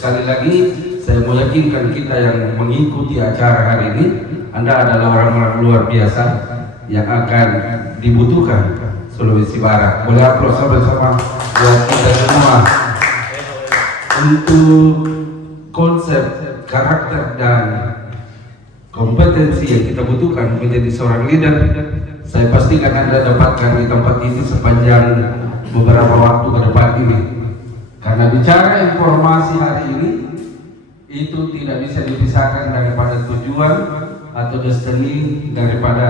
Sekali lagi saya mau yakinkan kita yang mengikuti acara hari ini, Anda adalah orang-orang luar biasa yang akan dibutuhkan Sulawesi Barat. Boleh aplaus bersama buat kita semua. Untuk konsep, karakter dan kompetensi yang kita butuhkan menjadi seorang leader, saya pastikan Anda dapatkan di tempat ini sepanjang beberapa waktu ke depan ini. Karena bicara informasi hari ini itu tidak bisa dipisahkan daripada tujuan atau destiny daripada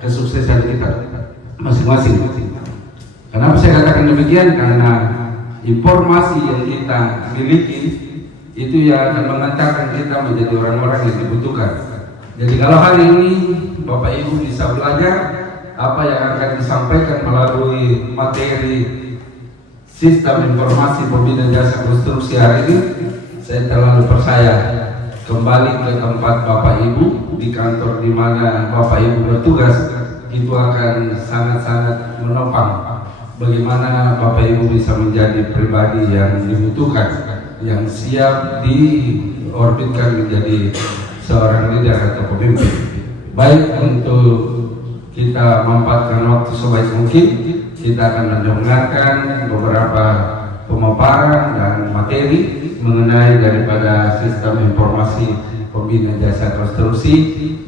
kesuksesan kita masing-masing. Kenapa saya katakan demikian? Karena informasi yang kita miliki itu yang akan mengantarkan kita menjadi orang-orang yang dibutuhkan. Jadi kalau hari ini Bapak Ibu bisa belajar apa yang akan disampaikan melalui materi sistem informasi pembina jasa konstruksi hari ini, saya terlalu percaya kembali ke tempat Bapak Ibu di kantor di mana Bapak Ibu bertugas, itu akan sangat-sangat menopang bagaimana Bapak Ibu bisa menjadi pribadi yang dibutuhkan, yang siap diorbitkan menjadi seorang leader atau pemimpin. Baik, untuk kita memanfaatkan waktu sebaik mungkin, kita akan mendengarkan beberapa pemaparan dan materi mengenai daripada sistem informasi pembina jasa konstruksi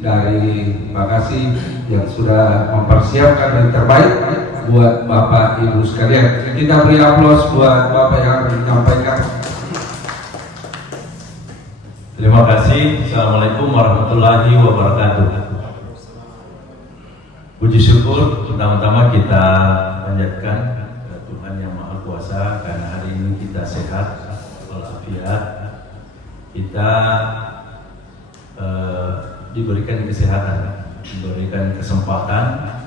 dari Bekasi yang sudah mempersiapkan yang terbaik buat Bapak Ibu sekalian. Kita beri aplaus buat Bapak yang akan menyampaikan. Terima kasih. Assalamualaikum warahmatullahi wabarakatuh. Puji syukur pertama-tama kita panjatkan Tuhan Yang Maha Kuasa karena hari ini kita sehat walafiat, kita diberikan kesehatan, diberikan kesempatan,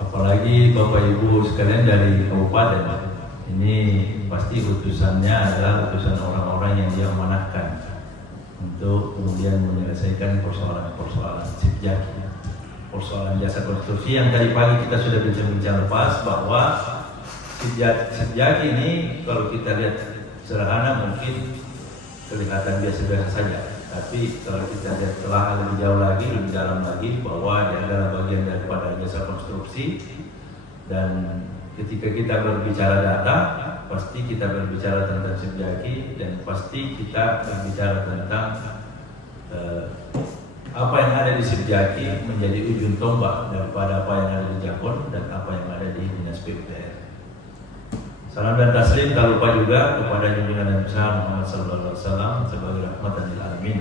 apalagi Bapak Ibu sekalian dari kabupaten ini pasti utusannya adalah utusan orang-orang yang dia amanahkan untuk kemudian menyelesaikan persoalan-persoalan Sipjaki, persoalan jasa konstruksi yang tadi pagi kita sudah bincang-bincang lepas bahwa Sipjaki ini kalau kita lihat sederhana mungkin kelihatan biasa-biasa saja, tapi kalau kita lihat telah lebih jauh lagi, lebih dalam lagi bahwa dia adalah bagian daripada jasa konstruksi. Dan ketika kita berbicara data, pasti kita berbicara tentang Sipjaki dan pasti kita berbicara tentang apa yang ada di Sipjaki menjadi ujung tombak daripada apa yang ada di Jakon dan apa yang ada di Dinas PUPR. Salam dan taslim tak lupa juga kepada junjungan Nabi Muhammad SAW sebagai rahmatan lil alamin.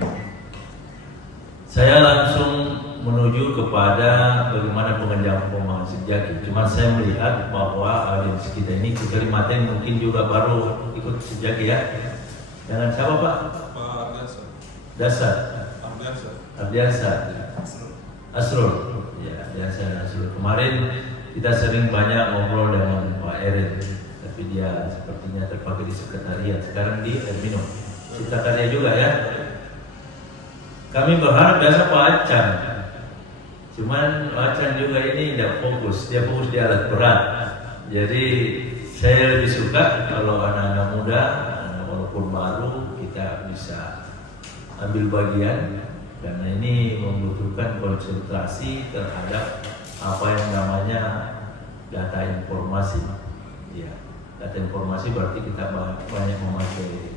Saya langsung menuju kepada bagaimana pengerjaan pembangunan Sipjaki. Cuma saya melihat bahwa audiens kita ini Kalimantan mungkin juga baru ikut Sipjaki ya. Dengan siapa Pak? Pak Dasar. Ardiansa. Asrul. Ya, Ardiansa Asrul. Kemarin kita sering banyak ngobrol dengan Pak Erin, tapi dia sepertinya terpakai di sekretariat. Sekarang di Ermino. Sekretariat juga ya. Kami berharap biasa Pak Acan. Cuman Acan juga ini tidak fokus, dia fokus di alat berat. Jadi saya lebih suka kalau anak-anak muda, walaupun baru, kita bisa ambil bagian karena ini membutuhkan konsentrasi terhadap apa yang namanya data informasi. Ya, data informasi berarti kita banyak memakai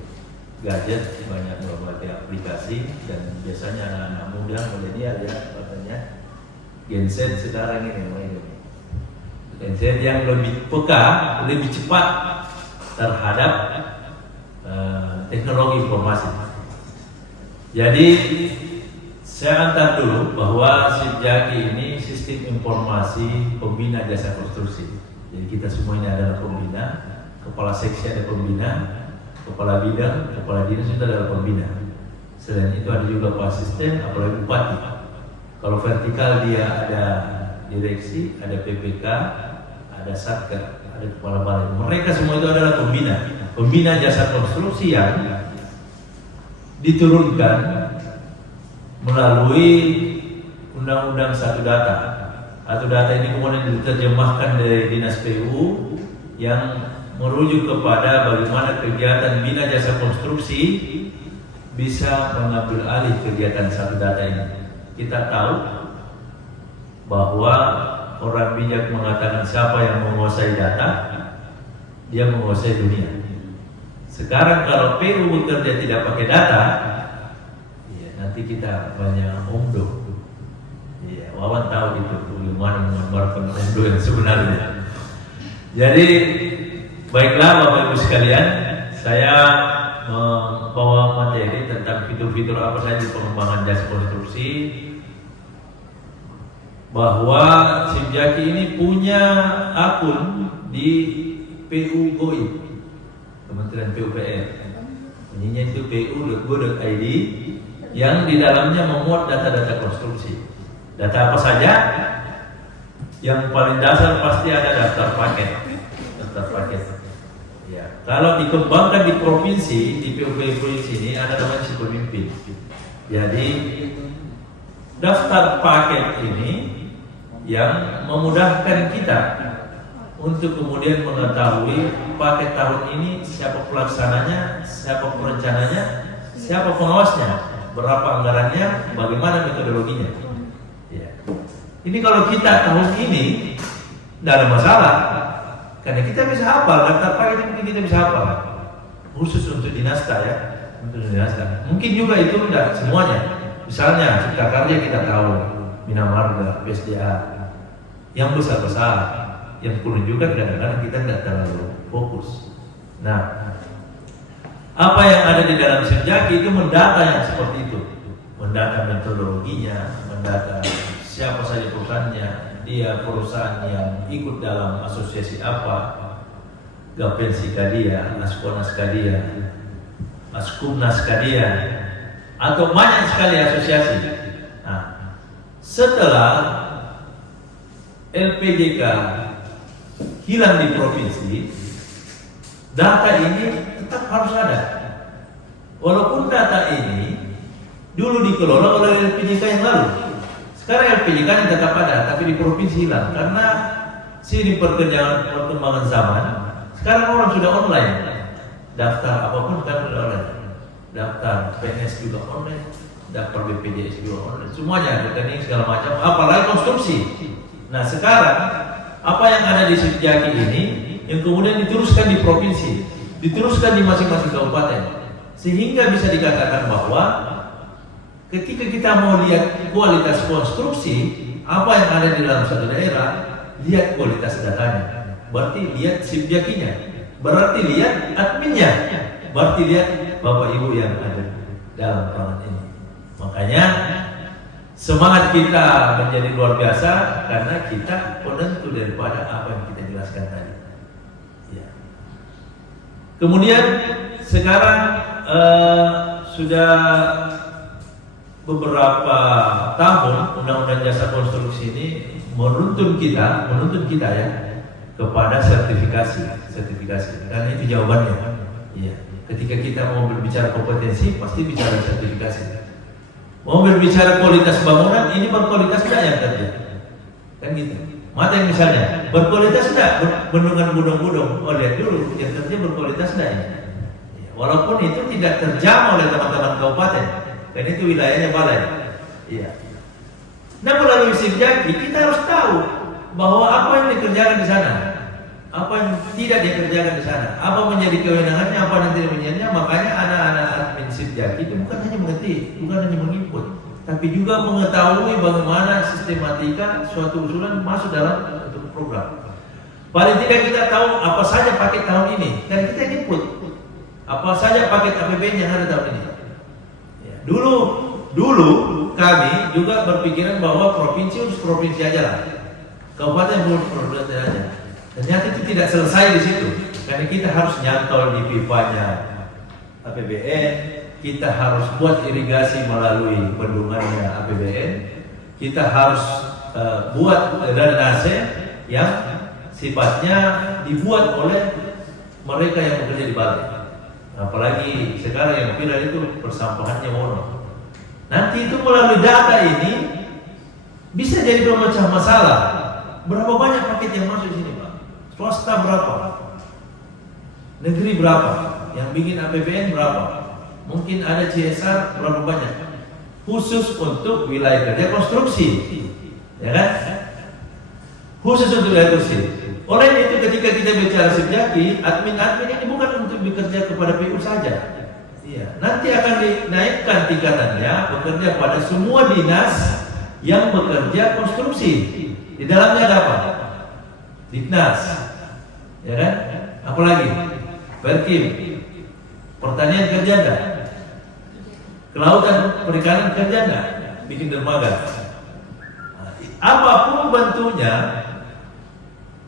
gadget, banyak memakai aplikasi, dan biasanya anak-anak muda milenial ya katanya Gen Z sekarang ini Gen Z yang lebih peka, lebih cepat terhadap teknologi informasi. Jadi saya antar dulu bahwa Sipjaki ini sistem informasi pembina jasa konstruksi. Jadi kita semua ini adalah pembina, kepala seksi ada pembina, kepala bidang, kepala dinas itu adalah pembina. Selain itu ada juga kepala asisten, apalagi bupati. Kalau vertikal dia ada direksi, ada PPK, ada satker, ada kepala balai. Mereka semua itu adalah pembina, pembina jasa konstruksi yang diturunkan melalui Undang-Undang Satu Data. Satu Data ini kemudian diterjemahkan dari Dinas PU yang merujuk kepada bagaimana kegiatan Bina Jasa Konstruksi bisa mengambil alih kegiatan satu data ini. Kita tahu bahwa orang bijak mengatakan siapa yang menguasai data, dia menguasai dunia. Sekarang kalau PU bekerja tidak pakai data, ya, nanti kita banyak omdo. Ya, Wawan tahu itu bagaimana menggambarkan omdo yang sebenarnya. Jadi baiklah Bapak Ibu sekalian, saya membawa materi tentang fitur-fitur apa saja di pengembangan jasa konstruksi, bahwa Simjaki ini punya akun di PU Goi, Kementerian PUPR. Bunyinya itu pu.go.id yang di dalamnya memuat data-data konstruksi. Data apa saja? Yang paling dasar pasti ada daftar paket. Daftar paket. Ya, kalau dikembangkan di provinsi, di PUPR provinsi ini ada namanya si pemimpin. Jadi daftar paket ini yang memudahkan kita untuk kemudian mengetahui paket tahun ini siapa pelaksananya, siapa perencananya, siapa pengawasnya, berapa anggarannya, bagaimana metodologinya. Ya. Ini kalau kita tahun ini tidak ada masalah, karena kita bisa hafal daftar paket mungkin kita bisa hafal, khusus untuk dinasta ya, untuk dinasta. Mungkin juga itu tidak semuanya. Misalnya Cipta Karya kita tahu, Bina Marga, PSDA, yang besar-besar, yang perlu juga kadang-kadang kita tidak terlalu fokus. Nah, apa yang ada di dalam Simjaki itu mendata yang seperti itu, mendata metodologinya, mendata siapa saja perusahaannya, dia perusahaan yang ikut dalam asosiasi apa, Gapensi Kadia, Askonas Kadia, Askumnas Kadia, atau banyak sekali asosiasi. Nah, setelah LPJK hilang di provinsi, data ini tetap harus ada. Walaupun data ini dulu dikelola oleh LPJK yang lalu, sekarang LPJK yang tetap ada, tapi di provinsi hilang karena sini perkembangan zaman. Sekarang orang sudah online, daftar apapun sekarang sudah online, daftar PNS juga online, daftar BPJS juga online, semuanya rekening segala macam, apalagi konstruksi. Nah sekarang apa yang ada di Simjaki ini yang kemudian diteruskan di provinsi, diteruskan di masing-masing kabupaten, sehingga bisa dikatakan bahwa ketika kita mau lihat kualitas konstruksi apa yang ada di dalam satu daerah, lihat kualitas datanya, berarti lihat Simjakinya, berarti lihat adminnya, berarti lihat Bapak Ibu yang ada dalam perangan ini. Makanya semangat kita menjadi luar biasa karena kita penentu daripada apa yang kita jelaskan tadi. Ya. Kemudian sekarang sudah beberapa tahun Undang-Undang Jasa Konstruksi ini menuntun kita ya kepada sertifikasi. Karena itu jawabannya. Ya. Ketika kita mau berbicara kompetensi pasti bicara sertifikasi. Mau berbicara kualitas bangunan, ini berkualitas tidak yang kerja, kan gitu. Mata yang misalnya berkualitas tidak, bendungan gunung-gunung, oh lihat dulu yang kerja berkualitas tidak ini. Walaupun itu tidak terjamah oleh teman-teman kabupaten, kan itu wilayahnya balai. Iya. Nah melalui Simjaki kita harus tahu bahwa apa yang dikerjakan di sana, apa yang tidak dikerjakan di sana, apa menjadi kewenangannya, apa yang tidak menjadinya. Makanya anak-anak admin Simjaki itu bukan hanya mengetik, bukan hanya menginput, tapi juga mengetahui bagaimana sistematika suatu usulan masuk dalam satu program. Paling tidak kita tahu apa saja paket tahun ini, dan kita input apa saja paket APBN yang ada tahun ini. Ya, dulu kami juga berpikiran bahwa provinsi harus provinsi aja lah, kabupaten provinsi aja. Ternyata itu tidak selesai di situ, karena kita harus nyantol di pipa-nya APBN, kita harus buat irigasi melalui bendungannya APBN, kita harus buat drainase yang sifatnya dibuat oleh mereka yang bekerja di balai. Apalagi sekarang yang viral itu persampahannya Wono. Nanti itu melalui data ini bisa jadi pemecah masalah. Berapa banyak paket yang masuk sini, Pak? Swasta berapa? Negeri berapa? Yang bikin APBN berapa? Mungkin ada CSR berapa banyak? Khusus untuk wilayah kerja konstruksi, ya kan? Khusus untuk wilayah konstruksi. Oleh itu ketika kita bicara Sipjaki, admin-admin ini bukan untuk bekerja kepada PU saja. Iya, nanti akan dinaikkan tingkatannya bekerja pada semua dinas yang bekerja konstruksi. Di dalamnya ada apa? Dinas, ya kan? Apalagi? Perkim, pertanian kerja enggak? Kelautan perikanan kerja enggak? Bikin dermaga. Apapun bentuknya,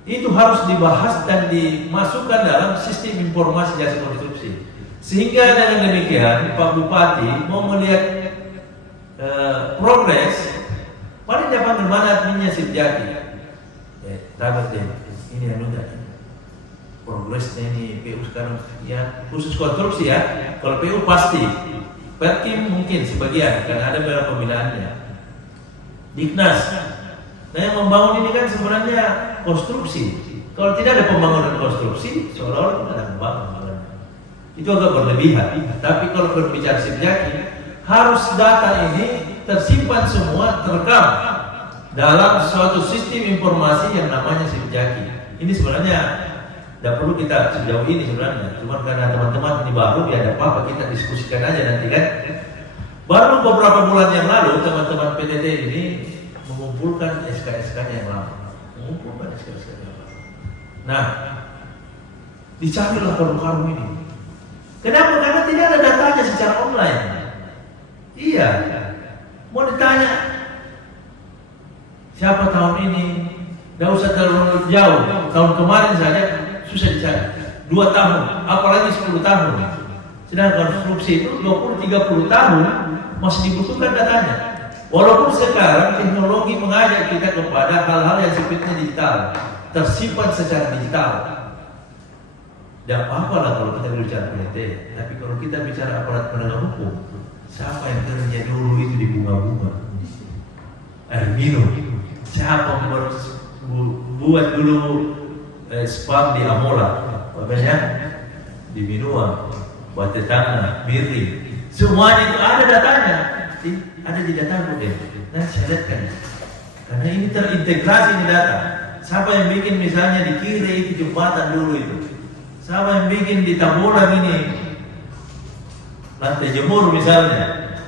itu harus dibahas dan dimasukkan dalam sistem informasi jasa konstruksi. Sehingga dengan demikian Pak Bupati mau melihat progres, paling dapat mana adminnya Sipjaki. Dapat deh, ini anunya. Progresnya ini PU sekarang ya khusus konstruksi ya. Kalau PU pasti, Perkim mungkin sebagian karena ada beberapa pembinaannya. Diknas, nah yang membangun ini kan sebenarnya konstruksi. Kalau tidak ada pembangunan konstruksi, seolah-olah kita tidak membangun. Itu agak berlebihan. Tapi kalau berbicara Sipjaki, harus data ini tersimpan semua, terekam dalam suatu sistem informasi yang namanya Sipjaki. Ini sebenarnya tidak perlu kita sejauh ini sebenarnya. Cuma karena teman-teman ini baru, ya ada apa-apa kita diskusikan aja nanti kan. Baru beberapa bulan yang lalu teman-teman PTT ini mengumpulkan SK-SK-nya yang lama. Mengumpulkan SK-SK yang lama. Nah, dicarilah karung-karung ini. Kenapa? Karena tidak ada datanya secara online. Iya. Mau ditanya siapa tahun ini? Tidak usah terlalu jauh. Tahun kemarin saja susah dicari. 2 tahun, apalagi 10 tahun. Sedangkan konstruksi itu 20-30 tahun masih dibutuhkan datanya. Walaupun sekarang teknologi mengajak kita kepada hal-hal yang sifatnya digital, tersimpan secara digital. Tidak apa-apa lah kalau kita bicara PTT, tapi kalau kita bicara aparat penegak hukum, siapa yang kerja dulu itu di bunga-bunga, air minum, siapa yang buat dulu spam di Amola, makanya di Minua, Batu Tanah, Miri, semuanya itu ada datanya, ada di data model. Nanti saya lihatkan, karena ini terintegrasi di data. Siapa yang bikin misalnya di Kiri itu jembatan dulu itu, siapa yang bikin di Tambolang ini lantai jemur misalnya.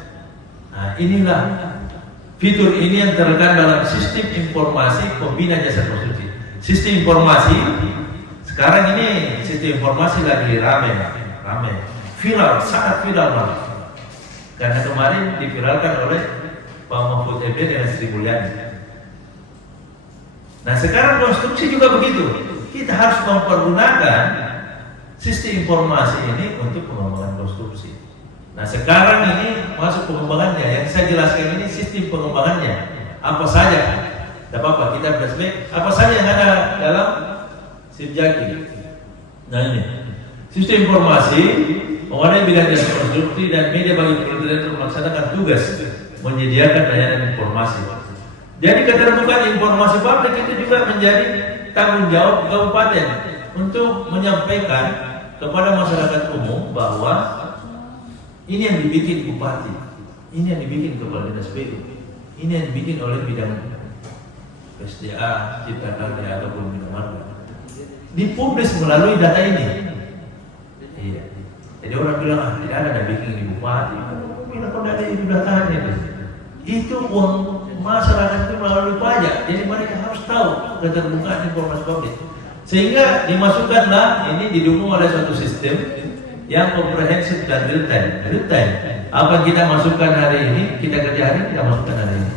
Nah inilah fitur ini yang terekam dalam sistem informasi pembina jasa konstruksi. Sistem informasi sekarang ini sistem informasi lagi ramai, viral, sangat viral banget. Karena kemarin diviralkan oleh Pak Mahfud MD dengan Sri Mulyani. Nah sekarang konstruksi juga begitu. Kita harus mempergunakan sistem informasi ini untuk pengembangan konstruksi. Nah sekarang ini masuk pengembangannya. Yang saya jelaskan ini sistem pengembangannya. Apa saja? Tidak apa-apa, kita flashback. Apa saja yang ada dalam Sipjaki? Nah ini sistem informasi mengenai bidang jasa konstruksi dan media bagi kementerian untuk melaksanakan tugas menyediakan layanan informasi. Jadi keterbukaan informasi publik itu juga menjadi tanggung jawab kabupaten untuk menyampaikan kepada masyarakat umum bahwa ini yang dibikin bupati, ini yang dibikin kepala dinas PU, ini yang dibikin oleh bidang SDA, Cipta Karya ataupun bidang marga. Dipublis melalui data ini. Iya. Jadi orang bilang tidak ada bikin di bupati. Bila kau ada itu datanya itu uang masyarakat itu melalui pajak. Jadi mereka harus tahu keterbukaan informasi publik. Sehingga dimasukkanlah ini didukung oleh suatu sistem yang komprehensif dan real time. Apa yang kita masukkan hari ini, kita kerja hari ini, kita masukkan hari ini.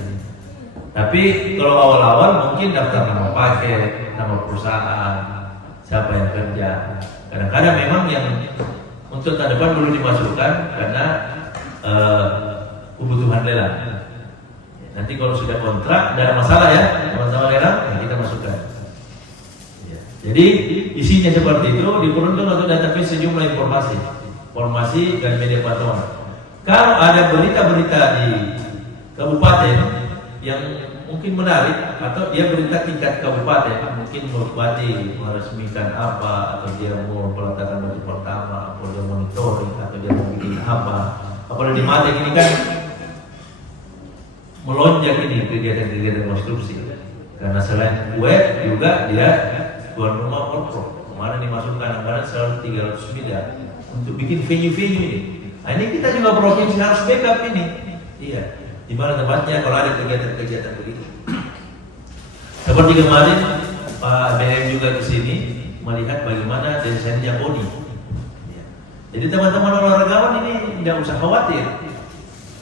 Tapi kalau awal-awal mungkin daftar nama paket, nama perusahaan, siapa yang kerja. Kadang-kadang memang yang untuk tahun depan dulu dimasukkan karena kebutuhan lelang. Nanti kalau sudah kontrak, tidak ada masalah ya, sama-sama lelang, ya kita masukkan. Ya. Jadi isinya seperti itu, diperuntukkan untuk database sejumlah informasi dan media pantauan. Kalau ada berita-berita di kabupaten yang mungkin menarik, atau dia berita tingkat kabupaten, mungkin bupati meresmikan apa, atau dia mau peletakan batu pertama, atau dia monitoring, atau dia mau bikin apa. Apalagi di Mateng ini kan melonjak ini kegiatan-kegiatan konstruksi, karena selain web juga dia tuan rumah outro. Kemarin dimasukkan anggaran 300 miliar untuk bikin venue-venue ini. Nah, ini kita juga provinsi harus backup ini. Iya, di mana tempatnya kalau ada kegiatan-kegiatan begitu. Seperti kemarin Pak BM juga ke sini melihat bagaimana desainnya KONI. Ya. Jadi teman-teman olahragawan ini tidak usah khawatir.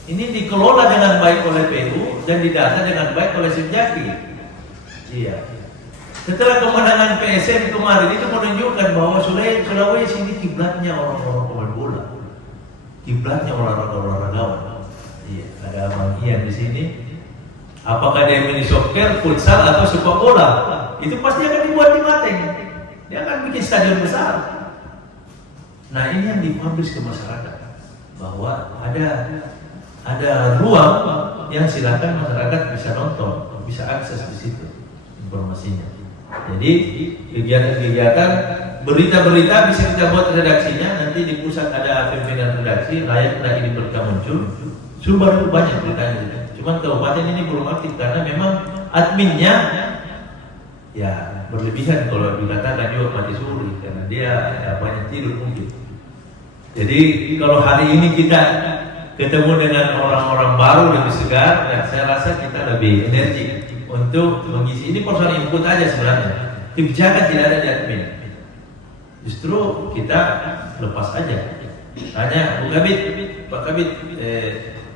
Ini dikelola dengan baik oleh PU dan didata dengan baik oleh Setjaki. Iya. Setelah kemenangan PSM kemarin itu menunjukkan bahwa Sulawesi ini kiblatnya orang-orang pemain bola, kiblatnya olahragawan. Iya, ada Abang Ian di sini. Apakah dia mini soccer, futsal atau sepak bola? Itu pasti akan dibuat di Mateng. Dia akan bikin stadion besar. Nah, ini yang dipublish ke masyarakat bahwa ada ruang yang silakan masyarakat bisa nonton, bisa akses di situ informasinya. Jadi kegiatan-kegiatan, berita-berita bisa kita buat redaksinya. Nanti di pusat ada pimpinan redaksi, layak lagi di berita muncul. Sumber itu banyak beritanya gitu. Cuman kabupaten ini belum aktif karena memang adminnya ya berlebihan kalau dikatakan juga mati suri karena dia banyak tidur mungkin. Jadi kalau hari ini kita ketemu dengan orang-orang baru lebih segar, dan saya rasa kita lebih energi untuk mengisi. Ini persoalan input aja sebenarnya. Kebijakan tidak ada di admin. Justru kita lepas aja. Tanya Pak Kabit,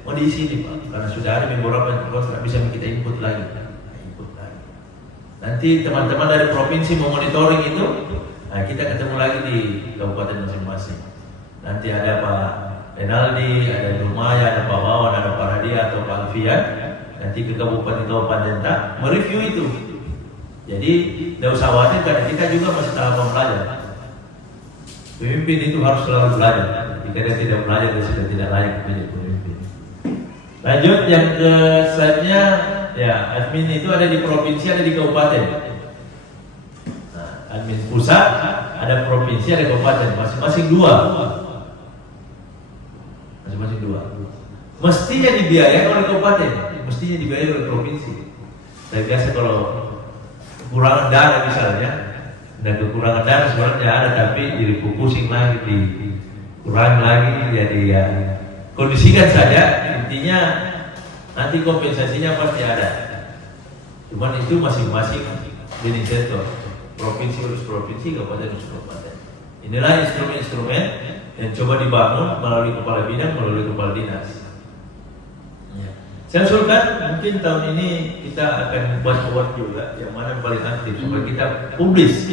mau diisi ini Pak, karena sudah ada beberapa yang tidak bisa kita input lagi. Nanti teman-teman dari provinsi mau monitoring itu, nah kita ketemu lagi di kabupaten masing-masing. Nanti ada Pak Renaldi, ada Dumaya, ada Pak Wawan, ada Pak Radia atau Pak Alfian. Nanti ke kabupaten mereview itu. Jadi tidak usah khawatir karena kita juga masih tahap belajar. Pemimpin itu harus selalu belajar. Jika dia tidak belajar, dia sudah tidak layak menjadi pemimpin. Lanjut yang ke slide-nya, ya admin itu ada di provinsi, ada di kabupaten. Nah, admin pusat, ada provinsi, ada kabupaten, masing-masing dua. Masing-masing dua. Mestinya dibiayai oleh kabupaten, mestinya dibiayai oleh provinsi. Saya biasa kalau kekurangan dana misalnya, dan kekurangan dana sebenarnya ada, tapi difokusin lagi, dikurangi lagi, jadi ya kondisikan saja. Intinya nanti kompensasinya pasti ada. Cuman itu masing-masing jenis sektor, provinsi urus provinsi, kabupaten urus kabupaten. Inilah instrumen-instrumen yang coba dibangun melalui kepala bidang, melalui kepala dinas. Saya usulkan mungkin tahun ini kita akan buat award juga yang mana yang paling aktif supaya kita publis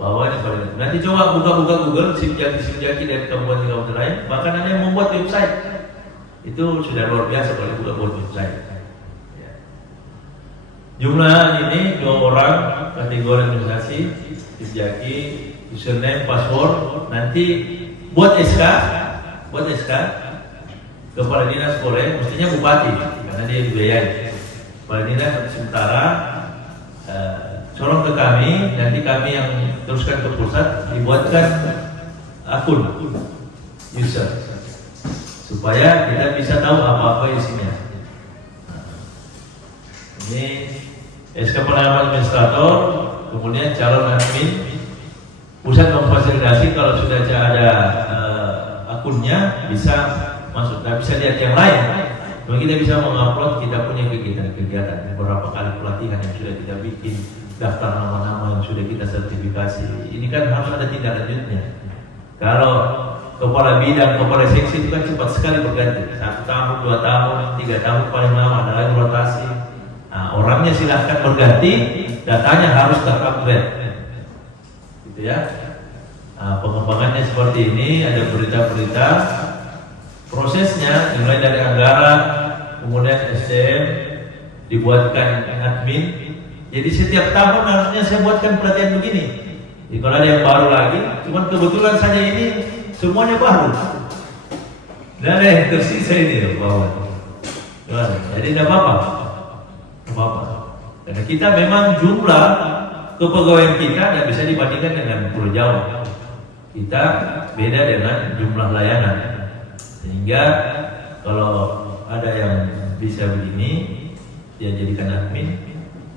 bahwa ini paling aktif. Nanti coba buka-buka Google Setjaki dari kabupaten lain, bahkan ada yang membuat website. Itu sudah luar biasa kalau buka website. Ya. Jumlah ini 2 orang kategori organisasi Setjaki, username, password. Nanti buat SK kepala dinas boleh, mestinya bupati karena dia dibiayai. Kepala dinas sementara sorong ke kami, nanti kami yang teruskan ke pusat, dibuatkan akun user supaya kita bisa tahu apa-apa isinya. Ini SK penanaman administrator, kemudian calon admin, pusat memfasilitasi kalau sudah ada akunnya bisa masuk, nggak bisa lihat yang lain. Kalau kita bisa mengupload, kita punya kegiatan-kegiatan, beberapa kali pelatihan yang sudah kita bikin, daftar nama-nama yang sudah kita sertifikasi. Ini kan harus ada tindak lanjutnya. Kalau kepala bidang, kepala seksi itu kan cepat sekali berganti, 1 tahun, 2 tahun, 3 tahun paling lama, ada lagi rotasi. Nah, orangnya silahkan berganti, datanya harus terupgrade, gitu ya. Nah, pengembangannya seperti ini, ada berita-berita. Prosesnya dimulai dari anggaran, kemudian SDM, dibuatkan admin. Jadi setiap tahun harusnya saya buatkan pelatihan begini. Jadi kalau ada yang baru lagi, cuman kebetulan saja ini semuanya baru. Dan ada yang tersisa ini ya bawah. Jadi tidak apa-apa. Karena kita memang jumlah kepegawaian kita tidak bisa dibandingkan dengan Pulau Jawa. Kita beda dengan jumlah layanan. Sehingga kalau ada yang bisa begini, dia jadikan admin,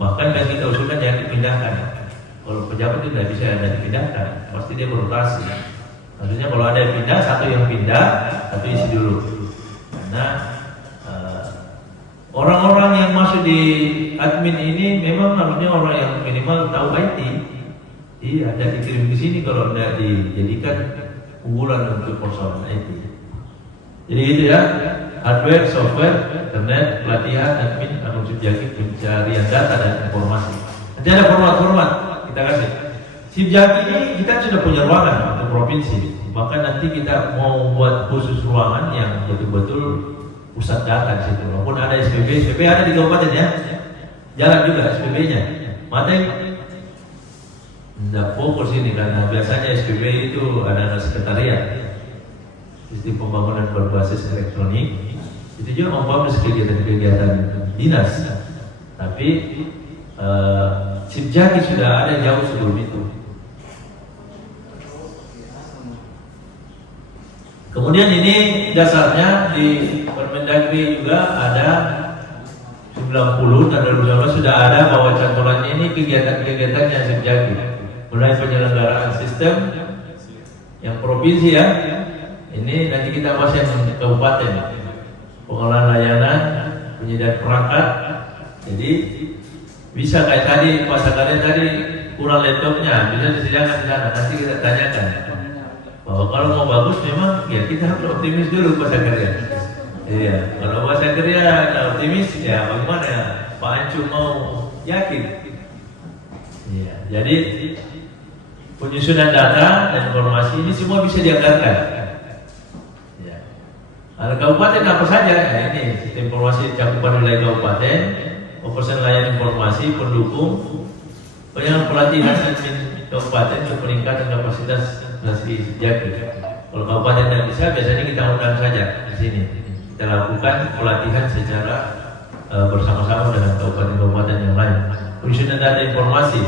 bahkan yang kita usulkan yang dipindahkan. Kalau pejabat itu tidak bisa ada dipindahkan, pasti dia berotasi. Maksudnya kalau ada yang pindah, satu yang pindah, satu isi dulu. Karena orang-orang yang masuk di admin ini memang harusnya orang yang minimal tahu IT. Iya, ada dikirim ke sini kalau tidak dijadikan unggulan untuk persoalan IT. Jadi gitu ya, hardware, software, internet, pelatihan, admin, administrasi Sipjaki, pencarian data dan informasi. Nanti ada format-format kita kasih. Sipjaki ini kita sudah punya ruangan untuk provinsi. Bahkan nanti kita mau buat khusus ruangan yang betul-betul pusat data di situ. Walaupun ada SPB ada di kabupaten ya. Jalan juga SPB-nya. Makanya tidak fokus ini karena biasanya SPB itu ada sekretariat, sistem pembangunan berbasis elektronik. Itu juga membangun kegiatan-kegiatan dinas. Tapi Sipjaki sudah ada jauh sebelum itu. Kemudian ini dasarnya di Permendagri juga ada 90 tahun 2019 sudah ada bahwa cantolannya ini kegiatan-kegiatan yang Sipjaki. Mulai penyelenggaraan sistem yang provinsi ya. Ini nanti kita bahas yang kabupaten. Pengolahan layanan, penyediaan perangkat. Jadi bisa kayak tadi pasangannya tadi kurang laptopnya, bisa disediakan di sana. Nanti kita tanyakan bahwa kalau mau bagus memang ya kita harus optimis dulu bahasa kerja. Iya, kalau bahasa kerja optimis ya bagaimana ya? Pak Ancu mau yakin. Iya, jadi penyusunan data dan informasi ini semua bisa dianggarkan. Ya. Ada kabupaten apa saja? Nah, ini sistem informasi cakupan wilayah kabupaten, operasi layanan informasi, pendukung, pelatihan admin kabupaten untuk peningkatan kapasitas Sipjaki. Kalau kabupaten tidak bisa, biasanya kita undang saja di sini. Kita lakukan pelatihan secara bersama-sama dengan kabupaten-kabupaten yang lain. Penyusunan data informasi.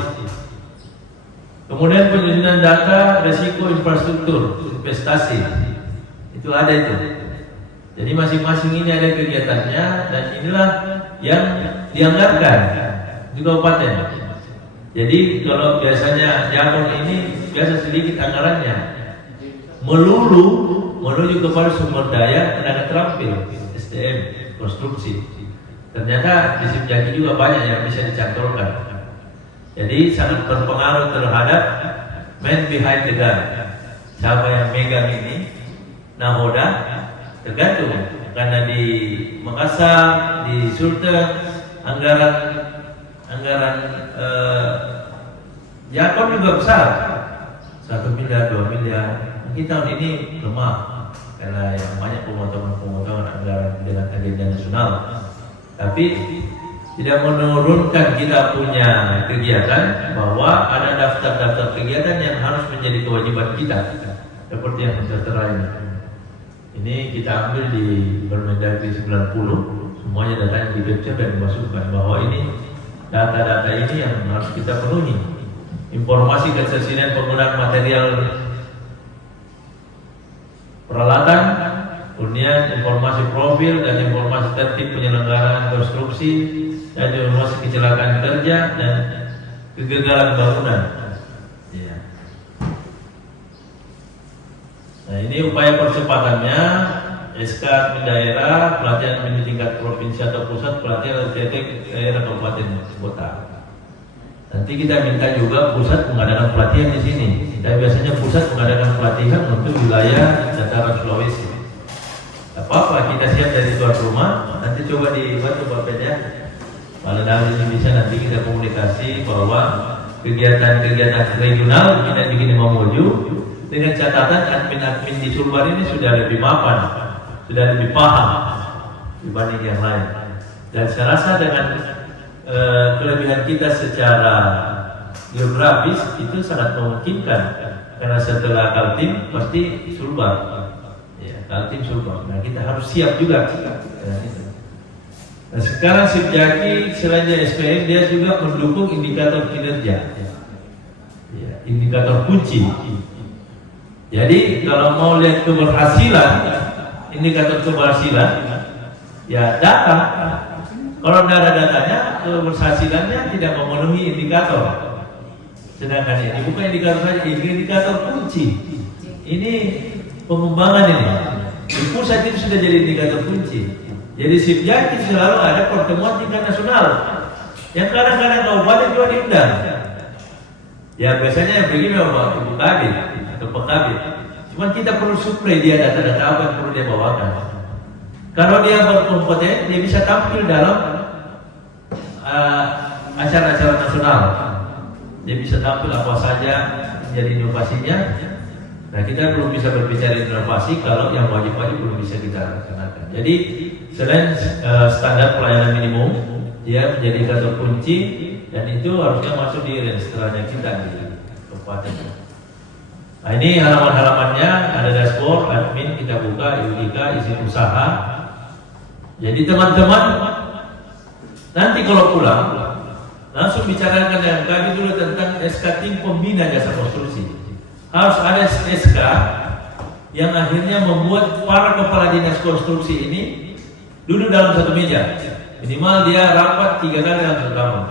Kemudian penyusunan data resiko infrastruktur investasi itu ada itu. Jadi masing-masing ini ada kegiatannya dan inilah yang dianggarkan di kabupaten. Jadi kalau biasanya Jakon ini biasa sedikit anggarannya menuju kepada sumber daya tenaga terampil SDM konstruksi. Ternyata di Sipjaki juga banyak yang bisa dicantolkan. Jadi sangat berpengaruh terhadap man behind the gun. Siapa yang megang ini, nahoda, tergantung. Karena di Makassar, di Sulteng, anggaran Jakon juga besar, 1 miliar, 2 miliar. Mungkin tahun ini lemah karena yang banyak pemotongan anggaran dengan agenda nasional. Tapi tidak menurunkan kita punya kegiatan bahwa ada daftar-daftar kegiatan yang harus menjadi kewajiban kita seperti yang tertera ini. Ini kita ambil di Permendagri 90, semuanya data yang di capture dan dimasukkan bahwa ini data-data ini yang harus kita penuhi. Informasi ketersediaan penggunaan material peralatan, kemudian informasi profil dan informasi tertib penyelenggaraan konstruksi, dan informasi kecelakaan kerja dan kegagalan bangunan. Ya. Nah ini upaya percepatannya SK admin daerah, pelatihan admin di tingkat provinsi atau pusat, pelatihan LTT daerah kabupaten kota. Nanti kita minta juga pusat mengadakan pelatihan di sini. Dan biasanya pusat mengadakan pelatihan untuk wilayah dataran Sulawesi. Apa-apa kita siap dari tuan rumah, nanti coba dibantu Bapaknya. Kalau dari ini bisa nanti kita komunikasi bahwa kegiatan-kegiatan regional kita bikin di Mamuju dengan catatan admin-admin di Sulbar ini sudah lebih mapan, sudah lebih paham dibanding yang lain. Dan saya rasa dengan kelebihan kita secara geografis itu sangat memungkinkan karena setelah Kaltim pasti Sulbar, ya, Kaltim Sulbar. Nah kita harus siap juga. Nah sekarang Sipjaki selain dia SPM dia juga mendukung indikator kinerja, ya, indikator kunci. Jadi kalau mau lihat keberhasilan, indikator keberhasilan, ya data. Kalau tidak ada datanya, keberhasilannya tidak memenuhi indikator. Sedangkan ini bukan indikator saja, ini indikator kunci. Ini pengembangan ini. Di pusat itu sudah jadi indikator kunci. Jadi Sipjaki selalu ada pertemuan tingkat nasional. Yang kadang-kadang kabupaten juga diundang. Ya biasanya yang pergi memang Ibu Kabit atau Pekabit. Cuman kita perlu suplai dia data-data apa yang perlu dia bawakan. Kalau dia berkompeten, dia bisa tampil dalam acara-acara nasional. Dia bisa tampil apa saja menjadi inovasinya. Nah kita belum bisa berbicara inovasi kalau yang wajib-wajib belum bisa kita laksanakan. Jadi selain standar pelayanan minimum, dia menjadi indikator kunci dan itu harusnya masuk di registernya kita di kabupaten. Nah ini halaman-halamannya, ada dashboard, admin, kita buka, UIK, izin usaha. Jadi teman-teman nanti kalau pulang langsung bicarakan dengan kami dulu tentang SK tim pembina jasa konstruksi. Harus ada SK yang akhirnya membuat para kepala dinas konstruksi ini duduk dalam satu meja. Minimal dia rapat 3 kali dalam satu tahun.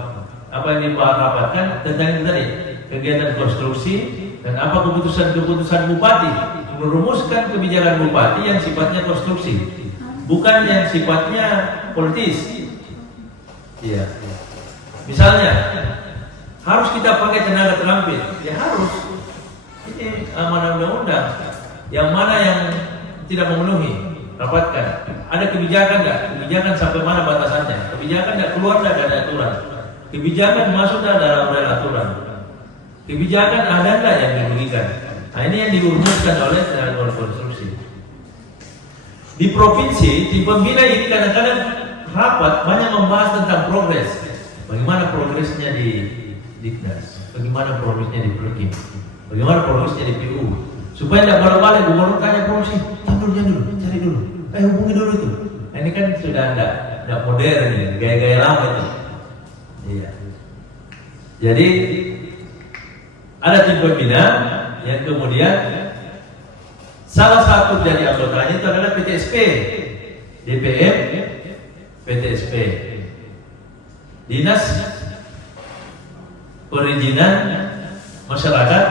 Apa yang dirapatkan tentang itu tadi, kegiatan konstruksi dan apa keputusan-keputusan bupati, merumuskan kebijakan bupati yang sifatnya konstruksi, bukan yang sifatnya politis. Iya. Misalnya harus kita pakai tenaga terampil, ya harus. Ini amanah undang-undang. Yang mana yang tidak memenuhi, rapatkan. Ada kebijakan nggak? Kebijakan sampai mana batasannya? Kebijakan nggak keluar dari aturan? Kebijakan masuk dalam aturan? Kebijakan ada nggak yang dirugikan? Nah ini yang dirumuskan oleh tenaga konstruksi. Di provinsi, di pembina ini kadang-kadang rapat banyak membahas tentang progres. Bagaimana progresnya di Diknas? Bagaimana progresnya di Perkim? Bagaimana progresnya di PU? Supaya tidak balik-balik gubernur tanya provinsi, jangan dulu, cari dulu, hubungi dulu itu. Nah, ini kan sudah tidak modern ya, gaya-gaya lama itu. Iya. Jadi ada tim pembina yang kemudian salah satu dari anggotanya itu adalah PTSP, DPM, PTSP, Dinas Perizinan Masyarakat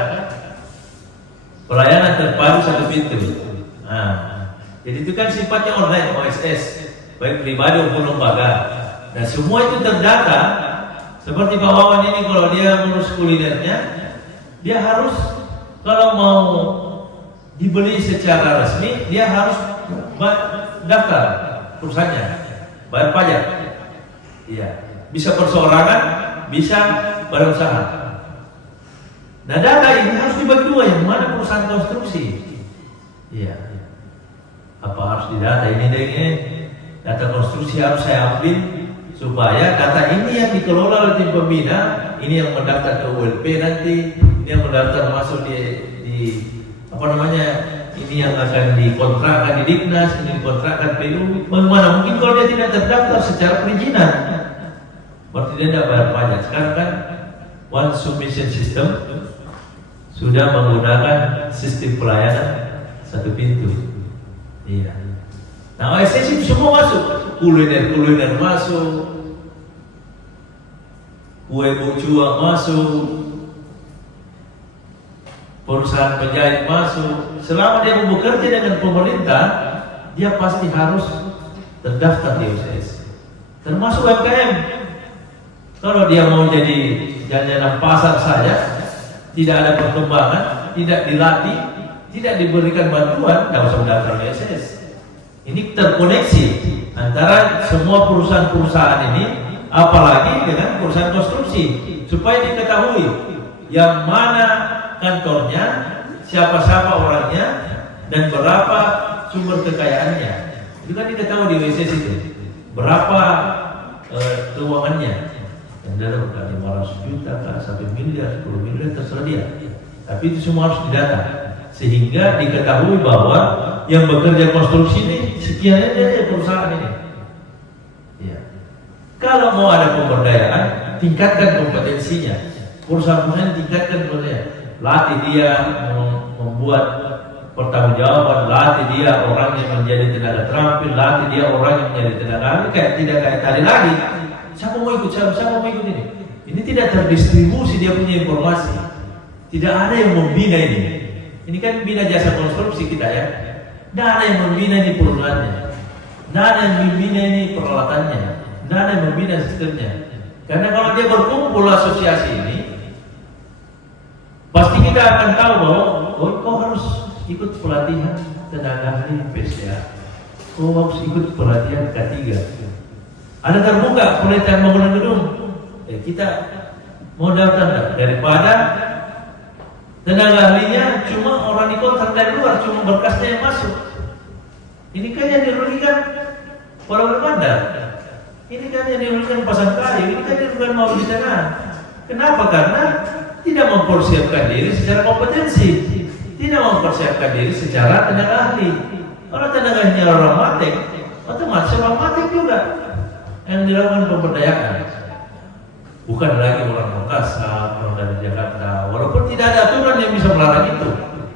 Pelayanan Terpadu Satu Pintu. Nah, jadi itu kan sifatnya online, OSS, baik pribadi maupun lembaga. Nah semua itu terdata. Seperti Pak Wawan ini kalau dia ngurus kulinernya, dia harus kalau mau dibeli secara resmi, dia harus daftar perusahaannya, bayar pajak. Iya, bisa perseorangan, bisa berusaha. Nah data ini harus dibagi dua, yang mana perusahaan konstruksi. Iya. Apa harus didata ini dengan data konstruksi harus saya ambil supaya data ini yang dikelola oleh tim pembina, ini yang mendaftar ke ULP nanti, ini yang mendaftar masuk di apa namanya, ini yang akan dikontrakkan di Diknas, ini dikontrakkan PU. Bagaimana mungkin kalau dia tidak terdaftar secara perizinan, berarti dia tidak bayar pajak. Sekarang kan one submission system sudah menggunakan sistem pelayanan satu pintu. Iya. Nah OSS itu semua masuk, kuliner masuk, kue bucua masuk, perusahaan penjahit masuk. Selama dia bekerja dengan pemerintah, dia pasti harus terdaftar di OSS. Termasuk UMKM. Kalau dia mau jadi jajanan pasar saja, tidak ada perkembangan, tidak dilatih, tidak diberikan bantuan, tidak usah mendaftar di OSS. Ini terkoneksi antara semua perusahaan-perusahaan ini, apalagi dengan perusahaan konstruksi, supaya diketahui yang mana kantornya, siapa-siapa orangnya, dan berapa sumber kekayaannya. Itu kan diketahui di OSS itu. Berapa keuangannya. Yang dalam bukan 500 juta, 1 miliar, 10 miliar, terserah dia. Tapi itu semua harus didata. Sehingga diketahui bahwa yang bekerja konstruksi ini sekian aja perusahaan ini. Ya. Kalau mau ada pemberdayaan, tingkatkan kompetensinya. Perusahaan-perusahaan tingkatkan kompetensinya. Latih dia membuat pertanggungjawaban, latih dia orang yang menjadi tenaga terampil, latih dia orang yang menjadi tenaga ahli. Tidak kayak tadi lagi. Siapa mau ikut? Siapa mau ikut ini? Ini tidak terdistribusi dia punya informasi. Tidak ada yang membina ini. Ini kan bina jasa konstruksi kita ya. Tidak ada yang membina ini perusahaannya. Tidak ada yang membina ini peralatannya. Tidak ada yang membina sistemnya. Karena kalau dia berkumpul asosiasi ini, pasti kita akan tahu bahwa kau harus ikut pelatihan tenaga ahli PCA. Kau harus ikut pelatihan K3. Ada terbuka pelatihan bangunan gedung. Kita mau daftar daripada tenaga ahlinya cuma orang dikontrak dari luar, cuma berkasnya yang masuk. Ini kan yang dirugikan para bandar. Ini kan yang dirugikan pasang kayu. Ini kan yang dirugikan mau di sana. Kenapa? Karena tidak mempersiapkan diri secara kompetensi, tidak mempersiapkan diri secara tenaga ahli. Kalau tenaga ahlinya orang matek, otomatis orang matek juga yang dilakukan pemberdayaan. Bukan lagi orang Makassar, orang dari Jakarta. Walaupun tidak ada aturan yang bisa melarang itu,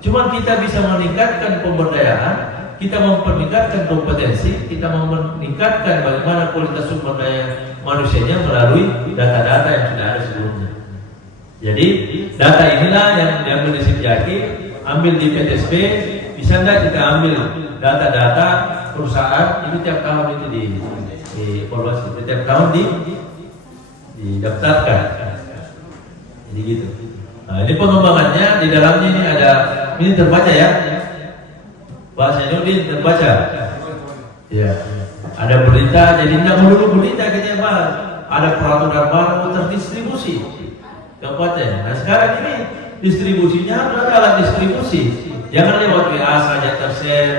cuma kita bisa meningkatkan pemberdayaan, kita meningkatkan kompetensi, kita meningkatkan bagaimana kualitas sumber daya manusianya melalui data-data yang sudah ada sebelumnya. Jadi data inilah yang diambil di Sipjaki, ambil di PTSP, bisa enggak kita ambil data-data perusahaan itu tiap tahun itu di evaluasi, tiap tahun didaftarkan. Jadi gitu. Nah, ini pengembangannya di dalamnya ini ada, ini terbaca ya. Pak Senudin terbaca. Ya. Ada berita, jadi tidak melulu berita kita bahas. Ada peraturan baru terdistribusi kabupaten. Nah sekarang ini distribusinya harus ada alat distribusi. Jangan lewat WA saja tershare.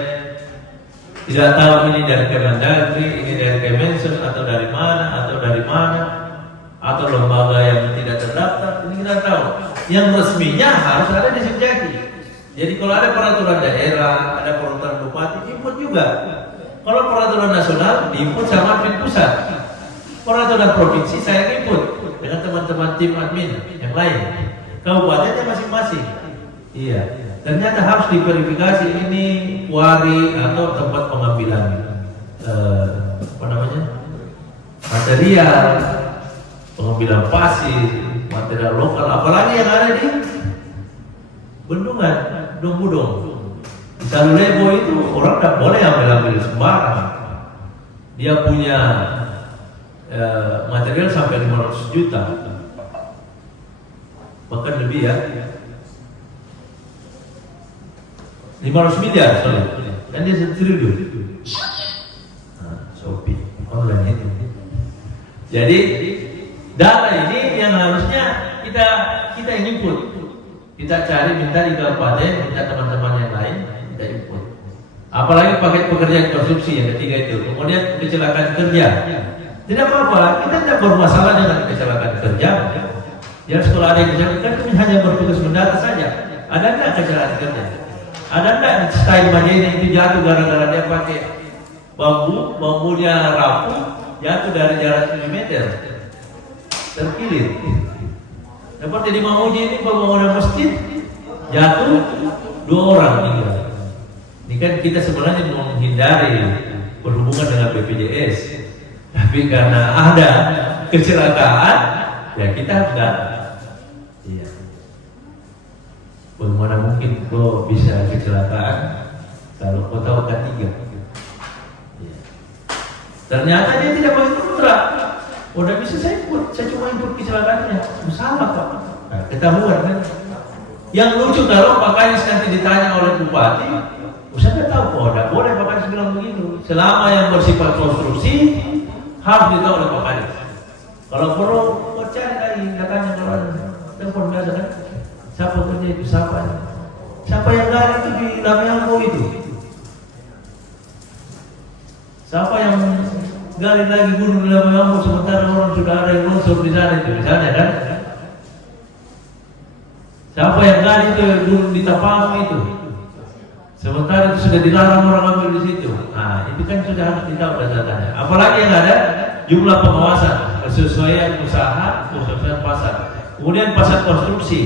Tidak tahu ini dari Kemendagri, ini dari Kemensos atau dari mana, atau lembaga yang tidak terdaftar. Ini kita tahu. Yang resminya harus ada di Sipjaki. Jadi kalau ada peraturan daerah, ada peraturan bupati, input juga. Kalau peraturan nasional, diinput sama admin pusat. Peraturan provinsi saya input dengan teman-teman tim admin yang lain. Kabupatennya masing-masing. Iya. Ternyata harus diverifikasi ini kuari atau tempat pengambilan material, pengambilan pasir, material lokal, apalagi yang ada di bendungan, Budong. Di Salulebo itu orang tak boleh ambil sembarang. Dia punya material sampai 500 juta, bahkan lebih ya, 500 miliar soalnya, kan dia 1 triliun. Shopee online itu. Jadi data ini yang harusnya kita input. Kita cari, minta di kabupaten, minta teman-teman yang lain, kita input. Apalagi paket pekerjaan konstruksi yang ketiga itu. Kemudian kecelakaan kerja. Tidak apa-apa, kita tidak bermasalah dengan kecelakaan kerja. Ya sekolah ada yang kecelakaan, kan kami hanya bertugas mendata saja. Ada nggak kecelakaan kerja? Ada nggak style Majene itu jatuh gara-gara dia pakai bambunya rapuh, jatuh dari jarak 1 meter, terkilir. Seperti di Mamuju ini pembangunan masjid, jatuh 2 orang meninggal. Ini kan kita sebenarnya menghindari berhubungan dengan BPJS, tapi karena ada kecelakaan, ya kita harus datang. Iya. Bagaimana mungkin kau bisa kecelakaan kalau kau tahu K3? Ya. Ternyata dia tidak pakai kontrak. Udah bisa saya cuma input kecelakaannya. Salah Pak. Nah, ketahuan kan. Yang lucu kalau Pak Kais nanti ditanya oleh Bupati, saya tidak tahu kok, tidak boleh Pak Kais bilang begitu. Selama yang bersifat konstruksi harus ditahu oleh Pak Kais. Kalau perlu, cari lagi katanya kalau telepon biasa kan. Siapa kerja itu? Siapa yang gali itu di Lamiangko itu? Siapa yang gali lagi gunung di Lamiangko sementara orang sudah ada yang longsor di sana itu? Misalnya kan? Siapa yang gali itu gunung di Tapang itu? Sementara itu sudah dilarang orang ambil di situ. Nah, itu kan sudah harus ditahu datanya. Apalagi yang ada jumlah pengawasan, kesesuaian usaha, kesesuaian pasar. Kemudian pasar konstruksi,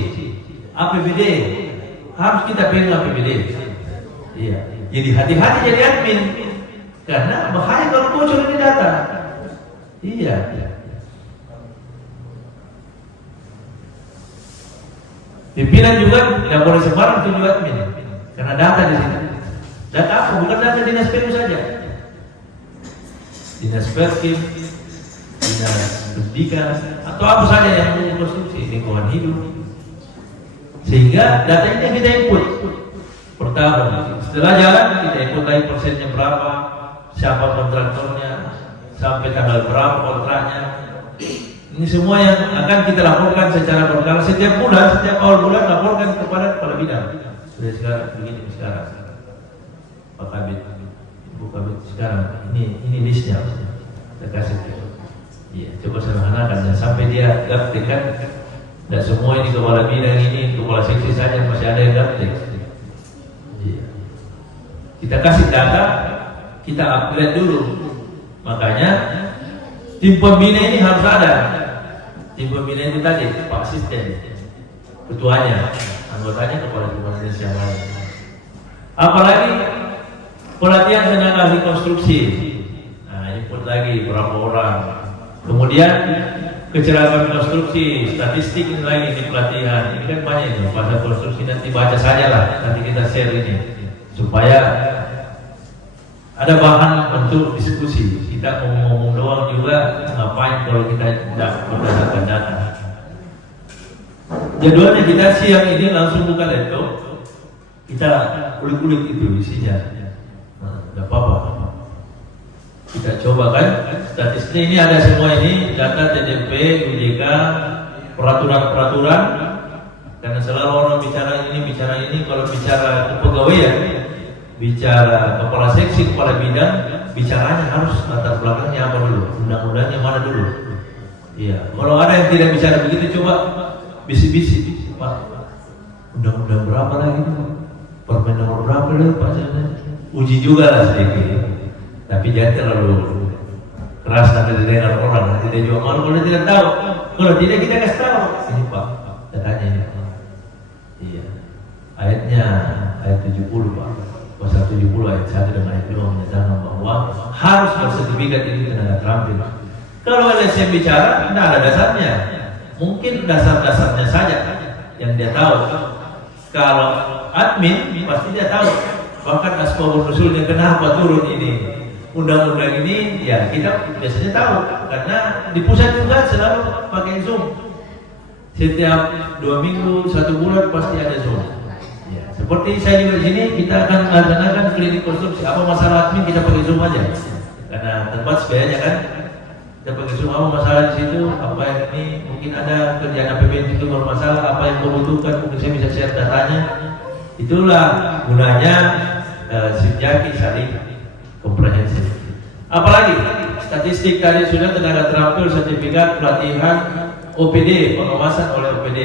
APBD, harus kita pegang APBD. Iya. Jadi hati-hati jadi admin, karena bahaya kalau bocor ini data. Iya. Pimpinan juga tidak boleh sembarang tunjuk admin, karena data di sini. Data apa? Bukan data dinas PU saja. Dinas Perkim, dinas pendidikan, atau apa saja yang mengkonstruksi lingkungan hidup. Sehingga data ini kita input pertama. Setelah jalan kita input lagi persennya berapa, siapa kontraktornya, sampai tanggal berapa kontraknya. Ini semua yang akan kita laporkan secara berkala setiap bulan, setiap awal bulan laporkan kepada kepala bidang. Sudah sekarang begini sekarang, Pak Kabit, Ibu Kabit sekarang ini listnya, kita kasih. Iya, coba sederhanakan dan sampai dia gaptek kan. Tidak semua ini kepala bidang ini, kepala seksi saja masih ada yang gaptek. Iya. Kita kasih data, kita upgrade dulu. Makanya tim pembina ini harus ada. Tim pembina itu tadi Pak Asisten, ketuanya, anggotanya kepala Kepala yang lain. Apalagi pelatihan tenaga ahli konstruksi. Nah, input lagi berapa orang. Kemudian kecerdasan konstruksi, statistik ini lagi di pelatihan. Ini kan banyak ini, pasal konstruksi nanti baca saja lah, nanti kita share ini supaya ada bahan untuk diskusi. Kita ngomong doang juga ngapain kalau kita tidak berdasarkan data. Jadwalnya kita siang ini langsung buka laptop, kita kulik-kulik itu isinya. Tidak apa-apa. Kita coba kan, statistik ini ada semua ini, data TDP, UJK, peraturan-peraturan. Karena selalu orang bicara ini, kalau bicara kepegawaian, bicara kepala seksi, kepala bidang, bicaranya harus latar belakangnya apa dulu, undang-undangnya mana dulu. Iya. Kalau ada yang tidak bicara begitu, coba bisi-bisi, Pak. Undang-undang berapa lagi? Permen nomor berapa lagi, Pak? Uji juga lah sedikit. Tapi jangan terlalu keras nanti didengar orang, nanti dia juga malu kalau tidak tahu. Kalau tidak kita kasih tahu. Ini Pak, datanya ini. Iya. Ayatnya ayat 70 Pak. Pasal 70 ayat 1 dan ayat 2 menyatakan bahwa harus bersertifikat ini tenaga terampil. Kalau LSM bicara, tidak ada dasarnya. Mungkin dasar-dasarnya saja yang dia tahu. Kalau admin pasti dia tahu. Bahkan asbabun nuzulnya kenapa turun ini undang-undang ini, ya kita biasanya tahu karena di pusat juga selalu pakai Zoom. Setiap 2 minggu, 1 bulan pasti ada Zoom. Ya, seperti saya juga di sini kita akan melaksanakan klinik konstruksi. Apa masalah admin kita pakai Zoom aja, karena tempat biayanya kan. Kita pakai Zoom, apa masalah di situ, apa yang ini mungkin ada kerjaan APBN itu bermasalah, apa yang membutuhkan, mungkin saya bisa share datanya. Itulah gunanya Sipjaki saling komprehensif. Apalagi statistik tadi sudah tenaga terampil, sertifikat, pelatihan, OPD, pengawasan oleh OPD.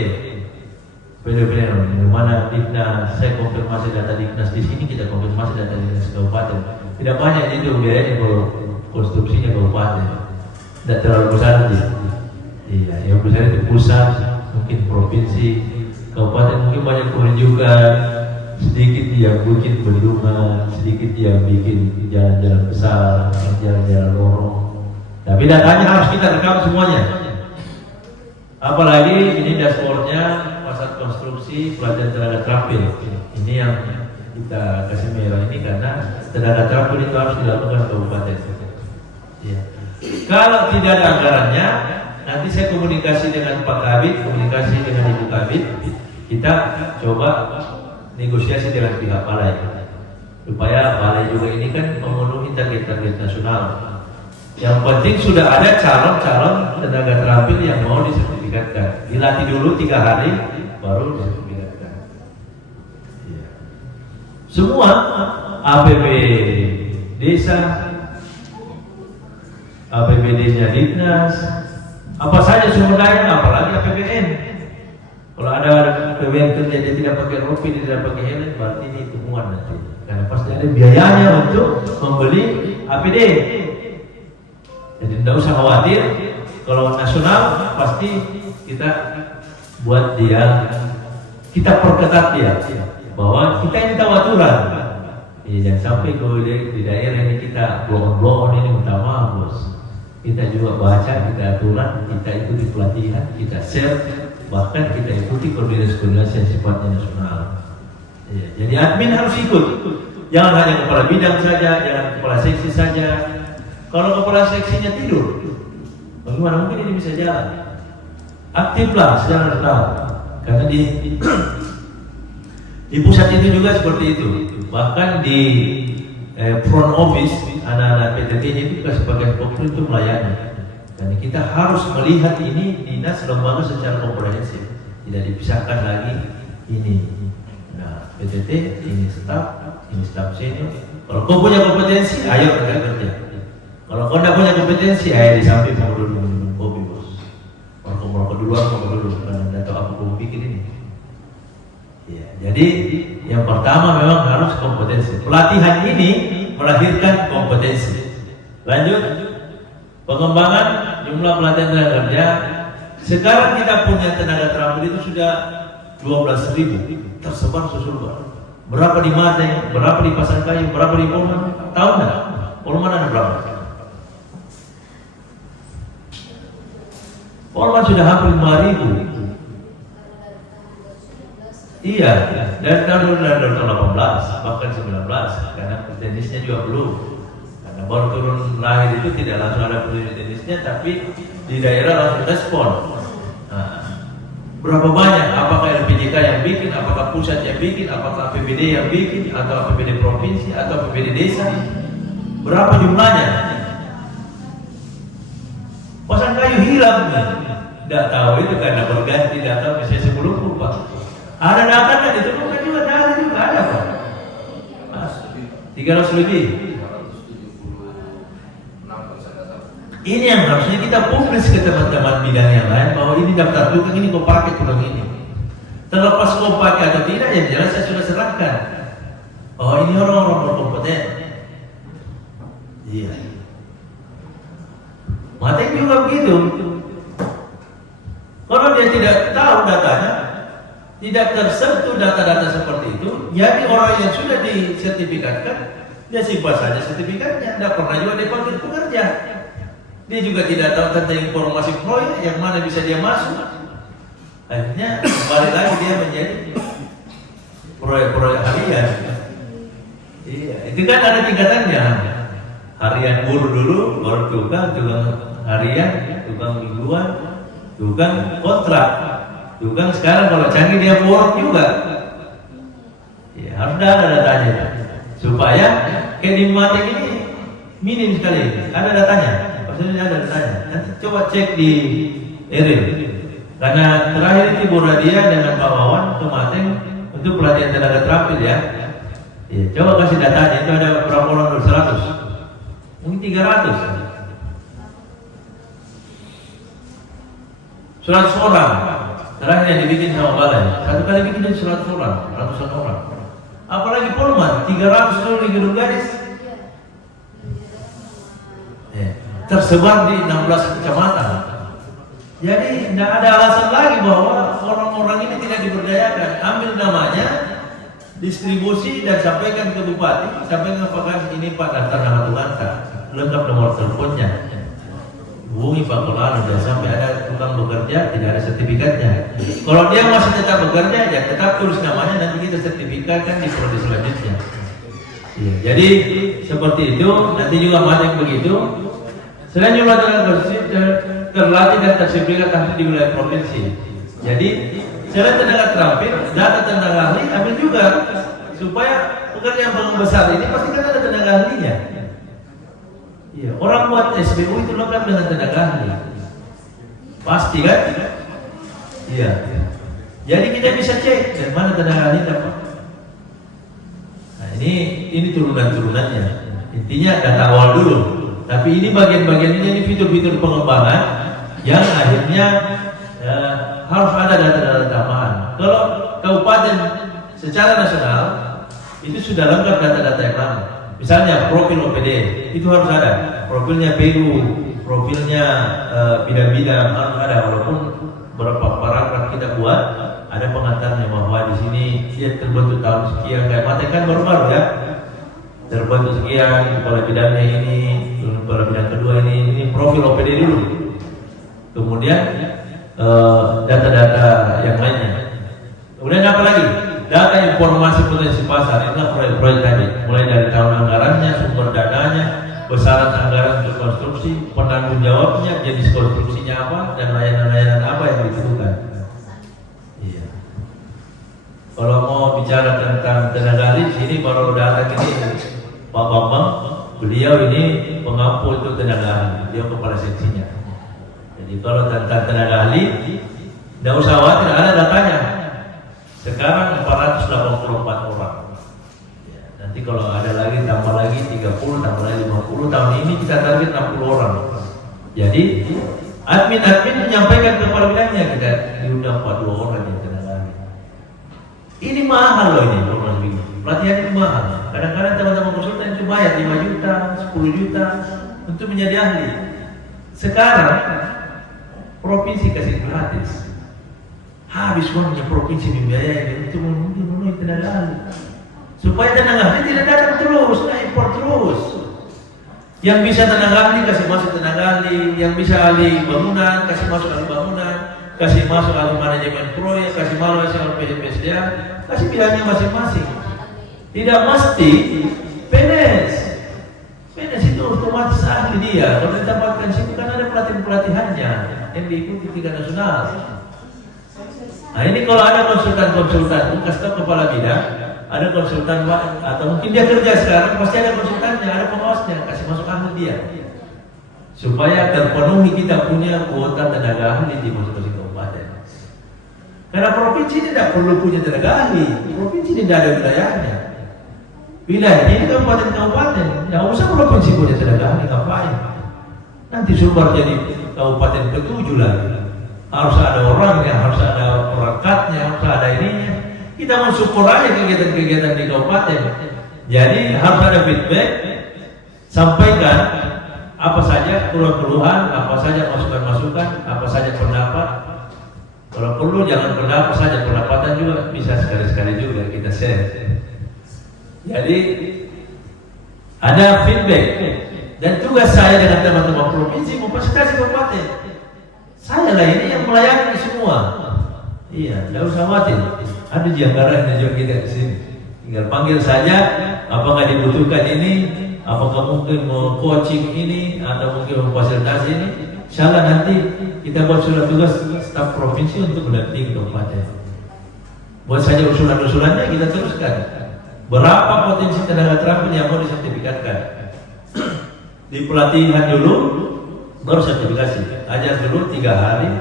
Di mana Diknas, saya konfirmasi data Diknas di sini, kita konfirmasi data Dinas kabupaten. Tidak banyak itu biayanya kalau konstruksinya kabupaten. Tidak terlalu besar sih. Iya, yang besar itu pusat, mungkin provinsi, kabupaten mungkin banyak kurang juga. Sedikit yang bikin bendungan, sedikit yang bikin jalan-jalan besar, jalan-jalan lorong. Tapi datanya harus kita rekam semuanya. Apalagi ini dashboardnya pasar konstruksi pelatihan tenaga terampil. Ini yang kita kasih merah ini karena tenaga terampil itu harus dilakukan kabupaten. Ya. Kalau tidak ada anggarannya, nanti saya komunikasi dengan Pak Kabit, komunikasi dengan Ibu Kabit, kita coba negosiasi dengan pihak balai supaya balai juga ini kan memenuhi target-target nasional. Yang penting sudah ada calon-calon tenaga terampil yang mau disertifikatkan. Dilatih dulu 3 hari baru disertifikatkan. Ya. Semua APB desa, APBD-nya Diknas, apa saja sumber daya, apalagi APBN. Kalau ada PBN kerja dia tidak pakai rompi, dia tidak pakai helm, berarti ini temuan nanti. Karena pasti ada biayanya untuk membeli APD. Jadi tidak usah khawatir. Kalau nasional pasti kita buat dia, kita perketat dia bahwa kita ini tahu aturan. Jangan sampai kalau di daerah ini kita blok-blok ini utama bos. Kita juga baca, kita aturan, kita ikuti pelatihan, kita share, bahkan kita ikuti koordinasi yang sifatnya nasional. Jadi admin harus ikut. Jangan hanya kepala bidang saja, jangan kepala seksi saja. Kalau kepala seksinya tidur, bagaimana mungkin ini bisa jalan? Aktiflah secara nasional. Karena di pusat itu juga seperti itu. Bahkan di front office anak-anak PTT-nya itu juga sebagai fokus untuk melayani. Dan kita harus melihat ini dinas lembaga secara komprehensif, tidak dipisahkan lagi ini. Nah, PTT ini staf senior. Kalau kau punya kompetensi, ayo kita kerja. Kalau kau tidak punya kompetensi, ayo di samping mau dulu minum kopi bos. Kalau merokok dulu, aku dulu. Karena tidak tahu apa kau pikir ini. Ya, jadi yang pertama memang harus kompetensi. Pelatihan ini melahirkan kompetensi. Lanjut, pengembangan jumlah pelatihan tenaga kerja. Sekarang kita punya tenaga terampil itu sudah 12.000 tersebar seluruh. Berapa di Mateng, berapa di Pasangkayu, berapa di Polman? Tahu nggak? Polman ada berapa? Polman sudah hampir 5.000. Iya, dari tahun 2018 bahkan 19, karena tenisnya juga belum. Karena baru turun lahir itu tidak langsung ada tenisnya, tapi di daerah langsung respon. Nah, berapa banyak? Apakah LPJK yang bikin? Apakah pusat yang bikin? Apakah APBD yang bikin? Atau APBD provinsi? Atau APBD desa? Berapa jumlahnya? Pasangkayu hilang nih. Tidak tahu itu karena berganti data misalnya sebelum lupa. Ada datanya ditemukan juga, ada juga ada Pak. Mas, 300 lebih. Ini yang harusnya kita publis ke teman-teman bidang yang lain bahwa ini daftar tukang ini kau pakai tukang ini. Terlepas kau pakai atau tidak, yang jelas saya sudah serahkan. Oh ini orang-orang berkompeten. Iya. Mateng juga begitu. Kalau dia tidak tahu datanya, tidak tersentuh data-data seperti itu, jadi orang yang sudah disertifikatkan, dia simpan saja sertifikatnya, tidak pernah juga dipanggil pekerja. Dia juga tidak tahu tentang informasi proyek yang mana bisa dia masuk. Akhirnya kembali lagi dia menjadi proyek-proyek harian. Iya, itu kan ada tingkatannya. Harian buruh dulu, baru tukang harian, tukang mingguan, tukang kontrak. Tukang sekarang kalau canggih dia work juga. Ya, harus ada datanya. Supaya kayak di Mateng ini minim sekali. Ada datanya. Maksudnya ada datanya. Nanti coba cek di Eril. Karena terakhir itu Bu Radia dengan Pak Wawan ke Mateng untuk pelatihan tenaga terampil ya. Ya, coba kasih datanya. Itu ada berapa orang? 100. Mungkin 300. 100 orang. Terakhir yang dibikin sama balai, satu kali bikin dari 100 orang, ratusan orang. Apalagi Polman, 300 kalau di Gedung Gadis. Tersebar di 16 kecamatan. Jadi tidak ada alasan lagi bahwa orang-orang ini tidak diberdayakan. Ambil namanya, distribusi dan sampaikan ke bupati, sampaikan apakah ini Pak daftar nama Tuhanka, lengkap nomor teleponnya. Hubungi Pak Kolano, dan sampai ada tukang bekerja tidak ada sertifikatnya. Kalau dia masih tetap bekerja, ya tetap tulis namanya, nanti kita sertifikatkan di prodi selanjutnya. Ya, jadi seperti itu, nanti juga Mateng begitu. Selain jumlah tenaga terlatih dan tersertifikat ahli di wilayah provinsi. Jadi selain tenaga terampil, data tenaga ahli ambil juga supaya pekerjaan besar ini pasti kan ada tenaga ahlinya. Iya, orang buat SBU itu lengkap dengan tenaga ahli. Pasti kan? Iya. Jadi kita bisa cek dari mana tenaga ahli dapat. Nah, ini turunan-turunannya. Intinya data awal dulu. Tapi ini bagian-bagian ini fitur-fitur pengembangan yang akhirnya harus ada data-data tambahan. Kalau kabupaten secara nasional itu sudah lengkap data-data yang lama. Misalnya profil OPD itu harus ada, profilnya PU, profilnya bidang-bidang harus ada, walaupun beberapa paragraf kita buat ada pengantarnya bahwa di sini dia terbentuk tahun sekian, kayak mati kan baru-baru ya, terbentuk sekian, kepala bidangnya ini, kepala bidang kedua ini profil OPD dulu, kemudian data-data yang lainnya, kemudian apa lagi? Data informasi potensi pasar, itu proyek-proyek tadi, mulai dari tahun anggarannya, sumber dananya, besaran anggaran untuk konstruksi, penanggung jawabnya, jenis konstruksinya apa, dan layanan-layanan apa yang dibutuhkan. Iya. Kalau mau bicara tentang tenaga ahli, sini baru datang ini Pak Bambang, beliau ini pengampu untuk tenaga ahli, beliau kepala seksinya. Jadi kalau tentang tenaga ahli, tidak usah khawatir, ada datanya. Sekarang 484 orang. Ya, nanti kalau ada lagi tambah lagi 30, tambah lagi 50, tahun ini kita target 60 orang. Jadi admin menyampaikan ke kepala bidangnya, kita diundang 42 orang yang tenaga ahli. Ini mahal loh ini, pelatihan ini mahal. Kadang-kadang teman-teman konsultan itu bayar 5 juta, 10 juta untuk menjadi ahli. Sekarang provinsi kasih gratis. Habis uangnya provinsi membiayai untuk memenuhi tenaga ahli, supaya tenaga ahli tidak datang terus, impor terus. Yang bisa tenaga ahli kasih masuk tenaga ahli, yang bisa ahli bangunan kasih masuk ahli bangunan, kasih masuk ahli manajemen proyek, kasih masuk ahli PSDA, kasih pilihannya masing-masing. Tidak mesti PNS itu otomatis ahli dia. Kalau ditempatkan situ kan ada pelatihannya yang diikuti tingkat nasional. Nah ini kalau ada konsultan, kasih tahu kepala bidang, ada konsultan atau mungkin dia kerja sekarang, pasti ada konsultannya, ada pengawasnya, kasih masuk ahli dia, supaya terpenuhi kita punya kuota tenaga ahli di masing-masing kabupaten. Karena provinsi tidak perlu punya tenaga ahli, provinsi tidak ada wilayahnya. Wilayahnya ini kabupaten, nggak usah provinsi punya tenaga ahli, ngapain? Nanti Sumbar jadi kabupaten ke-7 lagi. Harus ada orangnya, harus ada perangkatnya, harus ada ininya. Kita mensyukur aja kegiatan-kegiatan di kabupaten. Jadi harus ada feedback, sampaikan apa saja keluhan-keluhan, apa saja masukan-masukan, apa saja pendapat. Kalau perlu jangan pendapat saja, pendapatan juga bisa sekali-sekali juga kita share. Jadi ada feedback, dan tugas saya dengan teman-teman provinsi memfasilitasi kabupaten. Saya lah ini yang melayani semua. Iya, tidak usah khawatir. Ada janggarannya juga kita di sini. Tinggal panggil saja, apakah dibutuhkan ini, apakah mungkin mau coaching ini, atau mungkin memfasilitasi ini. Insyaallah nanti kita buat surat tugas staf provinsi untuk mendampingi kabupaten. Buat saja usulan-usulannya kita teruskan. Berapa potensi tenaga terampil yang mau disertifikatkan? Di pelatihan dulu, baru sertifikasi. Ajar dulu 3 hari,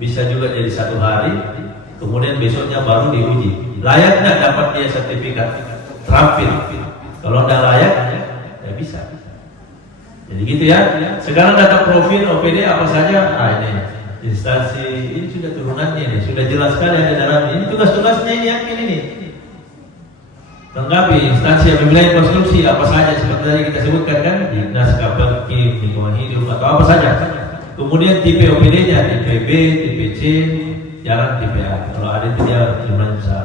bisa juga jadi 1 hari, kemudian besoknya baru diuji. Layak nggak dapat dia sertifikat terampil? Kalau nggak layak, ya bisa. Jadi gitu ya. Sekarang data profil OPD apa saja? Ini instansi, ini sudah turunannya nih, sudah jelas sekali ada dalam ini tugas-tugasnya ini yang ini. Lengkapi instansi yang memiliki konstruksi apa saja seperti tadi kita sebutkan kan, Dinas Kabaki, Lingkungan Hidup atau apa saja. Kemudian tipe OPD-nya, tipe B, tipe C, jalan tipe A. Kalau ada itu dia jumlahnya besar.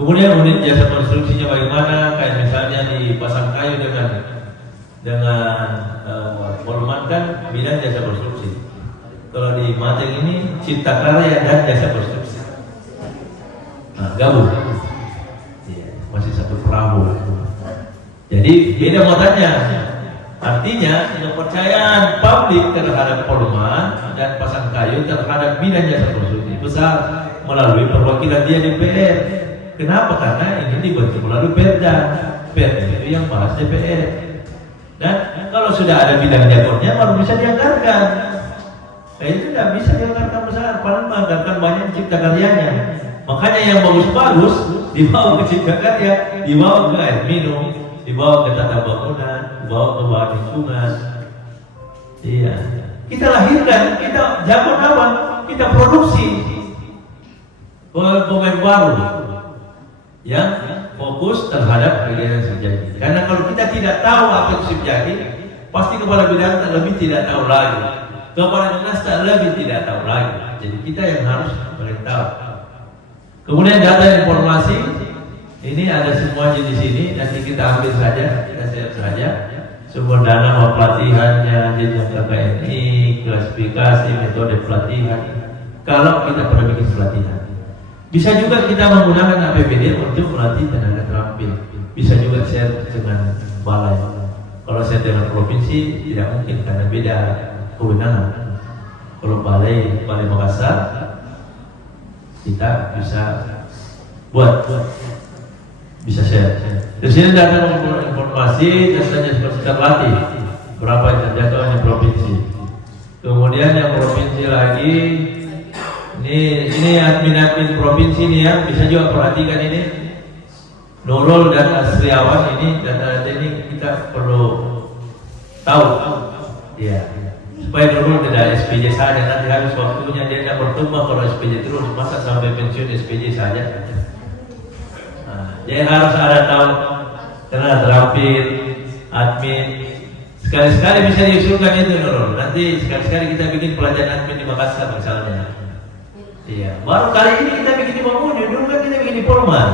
Kemudian unit jasa konstruksinya bagaimana? Kayak misalnya di pasang kayu dengan volumankan bidang jasa konstruksi. Kalau di Mateng ini cipta karya dan jasa konstruksi. Nah, gabung. Masih satu perahu. Jadi beda muatannya. Artinya kepercayaan publik terhadap voluman dan pasang kayu terhadap bidang jasa konstruksi besar melalui perwakilan dia DPR. Kenapa? Karena ini dibentuk melalui Perda. Perda itu yang bahas DPR. Dan kalau sudah ada bidang jagoannya baru bisa dianggarkan. Nah itu tidak bisa dianggarkan besar, paling menganggarkan banyak cipta karyanya. Makanya yang bagus-bagus dibawa ke cipta karya, dibawa ke air minum, dibawa ke tata bangunan, dibawa ke bahan lingkungan. Iya. Kita lahirkan, kita jagoan apa? Kita produksi pemain baru yang fokus terhadap kegiatan Sipjaki. Karena kalau kita tidak tahu apa itu Sipjaki, pasti kepala bidang tak lebih tidak tahu lagi, kepala dinas tak lebih tidak tahu lagi. Jadi kita yang harus beritahu. Kemudian data informasi ini ada semuanya di sini, nanti kita ambil saja, kita share saja. Sumber dana mau pelatihannya, jenjang KKNI, klasifikasi, metode pelatihan. Kalau kita pernah bikin pelatihan, bisa juga kita menggunakan APBD untuk melatih tenaga terampil. Bisa juga share dengan balai. Kalau saya dengan provinsi tidak mungkin karena beda kewenangan. Kalau balai Makassar kita bisa buat bisa share. Di sini data informasi datanya seperti terlatih berapa jadwalnya provinsi. Kemudian yang provinsi lagi ini admin provinsi nih ya, bisa juga perhatikan ini. Nurul dan Asriawan ini data ini kita perlu tahu, ya, supaya Nurul tidak SPJ saja, nanti habis waktunya dia tidak bertumbuh kalau SPJ terus, masa sampai pensiun SPJ saja. Dia harus ada tahu tenaga terampil, admin. Sekali-sekali bisa diusulkan itu Nurul. Nanti sekali-sekali kita bikin pelajaran admin di Makassar misalnya. Iya, baru kali ini kita bikin di Mamuni, dulu kan kita bikin di Polman.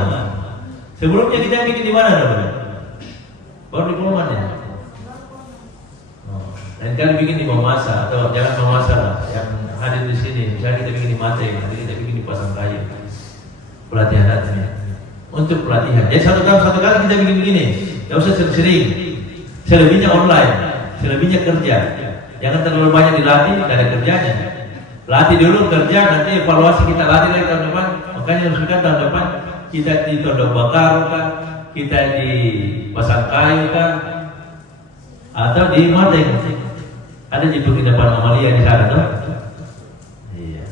Sebelumnya kita bikin di mana namanya? Baru di Polman ya. Lain kali bikin di Mamasa atau jangan Mamasa lah, yang hadir di sini. Misalnya kita bikin di Mate, nanti kita bikin di Pasangkayu. Pelatihan admin untuk pelatihan. Jadi satu kali kita bikin begini. Tidak usah sering-sering. Selebihnya online, selebihnya kerja. Jangan terlalu banyak dilatih, tidak ada kerjanya. Latih dulu kerja, nanti evaluasi kita latih lagi tahun depan. Makanya usulkan tahun depan kita di Tondok Bakar kah, kita di Pasangkayu kah, atau di Mateng. Ada di penginapan Amalia di sana tuh. Iya.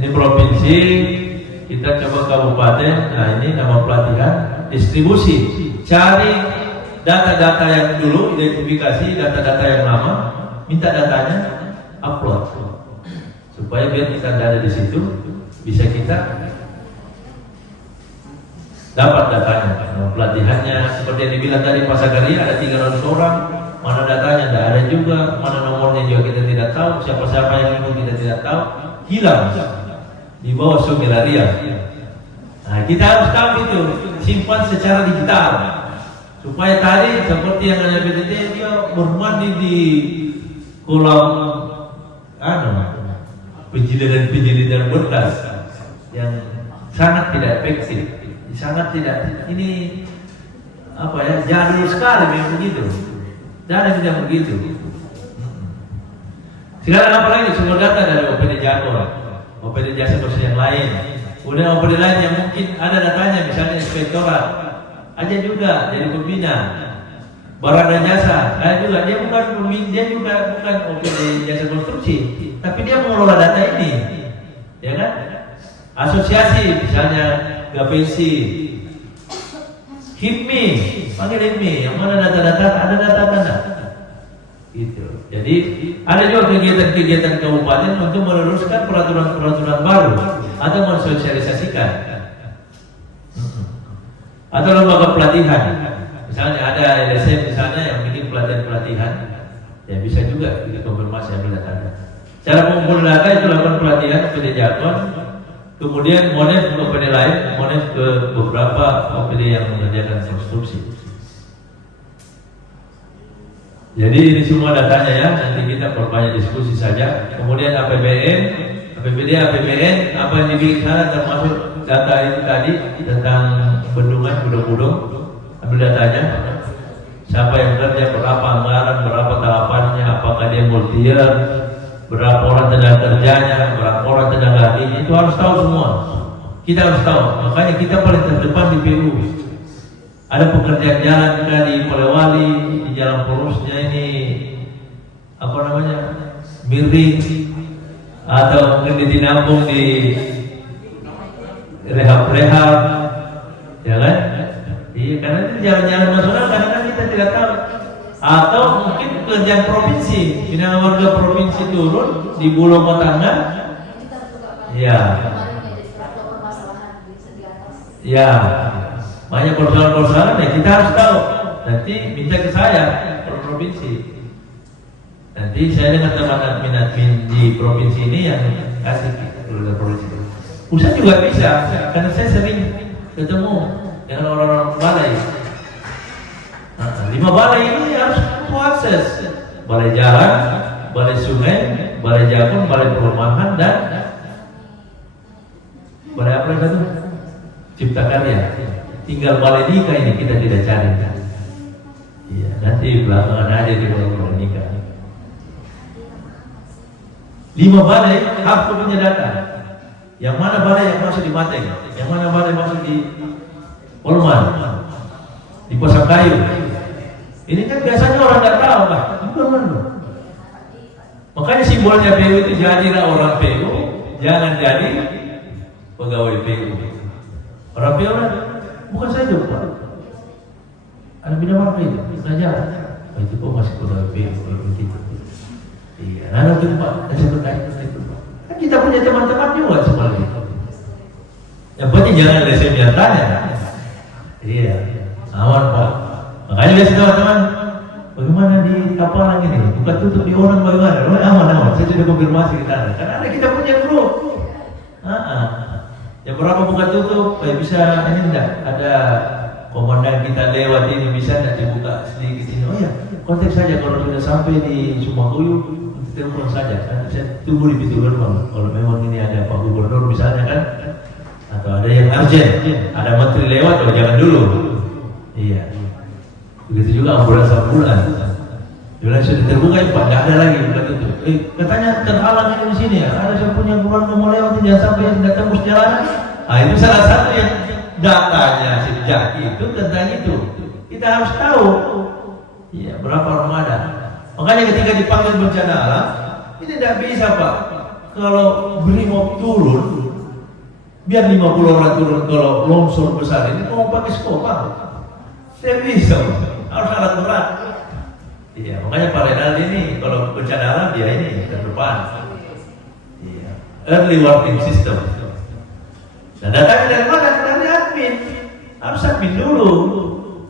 Ini provinsi, kita coba kabupaten. Nah ini nama pelatihan, distribusi. Cari data-data yang dulu, identifikasi data-data yang lama, minta datanya, upload supaya biar kita ada di situ, bisa kita dapat datanya. Nah, pelatihannya seperti yang dibilang tadi Pasagaria ada 300 orang, mana datanya tidak ada juga, mana nomornya juga kita tidak tahu, siapa-siapa yang ikut kita tidak tahu, hilang di bawah Sungai Laria. Nah, kita harus tahu itu, simpan secara digital supaya tadi seperti yang ada PTT dia bermandi di kolam penjilidan berkas yang sangat tidak efektif, sangat tidak, ini apa ya, jadul sekali memang begitu. Dan tidak begitu. Sekarang apa lagi sumber data dari OPD Jago, OPD jasa bersih yang lain. Kemudian OPD lain yang mungkin ada datanya, misalnya inspektorat, aja juga jadi pembina. Barang dan jasa, juga dia bukan OPD jasa konstruksi, tapi dia mengelola data ini, ya kan? Asosiasi, misalnya Gapesi, HIPMI, panggil HIPMI, yang mana data-data, ada data-data, gitu. Jadi ada juga kegiatan-kegiatan kabupaten untuk meneruskan peraturan-peraturan baru atau mensosialisasikan, atau lembaga pelatihan. Misalnya ada LSM misalnya yang bikin pelatihan, ya bisa juga kita konfirmasi ambil datanya. Cara mengumpulkan data itu lakukan pelatihan OPD Jaton, kemudian monef ke OPD lain, monef ke beberapa OPD yang mengerjakan konstruksi. Jadi ini semua datanya ya, nanti kita perbanyak diskusi saja. Kemudian APBN, APBD, APBN, apa yang dibikin sana termasuk data itu tadi tentang bendungan, gudang-gudang. Ambil datanya, siapa yang kerja, berapa anggaran, berapa tahapannya, apakah dia multi-year, berapa orang tenaga kerjanya, berapa orang tenaga ahlinya, itu harus tahu semua. Kita harus tahu, makanya kita paling terdepan di PU. Ada pekerjaan jalan kita di Polewali, di jalan porosnya ini, apa namanya, miring, atau mungkin di Tinambung di rehab-rehab, ya kan? Iya, karena itu jalan-jalan nasional kadang-kadang kita tidak tahu. Atau mungkin pekerjaan provinsi, bila warga provinsi turun di Bulog Tangga, ya, ya, banyak persoalan-persoalan ya kita harus tahu. nanti minta ke saya per provinsi. Nanti saya dengan teman admin di provinsi ini yang kasih ke provinsi. Pusat juga bisa, karena saya sering ketemu dengan orang-orang balai. 5 balai ini harus akses. Balai jalan, balai sungai, balai jakun, balai perumahan, dan balai apa itu? Cipta karya. Tinggal balai nikah ini kita tidak cari. Iya, nanti belakangan aja di balai nikah. 5 balai harus punya data. Yang mana balai yang masuk di Mateng, yang mana balai masuk di Polman, di Pasangkayu. Ini kan biasanya orang nggak tahu, Pak. Bukan. Makanya simbolnya PU itu jadilah orang PU, jangan jadi pegawai PU. Orang PU bukan saja, Pak. Ada bidang apa itu? Belajar. Itu kok masih pegawai PU begitu. Iya, nah itu Pak, saya bertanya itu. Kan kita punya teman-teman juga seperti itu. Yang penting jangan lesem yang tanya. Iya, aman Pak. Makanya biasa teman-teman, bagaimana di kapal ini? Buka tutup di orang bagaimana? Aman. Saya sudah konfirmasi di sana. Karena ada kita punya grup. Yang berapa buka tutup? Bisa ini enggak? Ada komandan kita lewat ini bisa enggak dibuka sedikit ini? Oh ya, kontak saja kalau sudah sampai di Sumakuyu, telepon saja. Saya tunggu di pintu gerbang. Kalau memang ini ada Pak Gubernur misalnya kan, atau ada yang urgent, ada menteri lewat, oh jangan dulu. Iya. Begitu juga ambulan. Bilang sudah terbuka ya Pak, nggak ada lagi bukan itu. Katanya terhalang ini di sini ya. Ada yang punya keluarga mau lewat, jangan sampai yang nggak tembus jalan. Itu salah satu yang datanya sejak itu tentang itu. Kita harus tahu. Iya, berapa armada. Makanya ketika dipanggil bencana alam, ini tidak bisa Pak. Kalau BRIMOB turun, biar 50 orang turun kalau longsor besar ini mau pakai skopa. Saya bisa, harus alat berat. Iya, makanya Pak Renaldi ini kalau bencana alam dia ini terdepan. Iya, early warning system. Nah datanya dari mana? Dari admin. Harus admin dulu.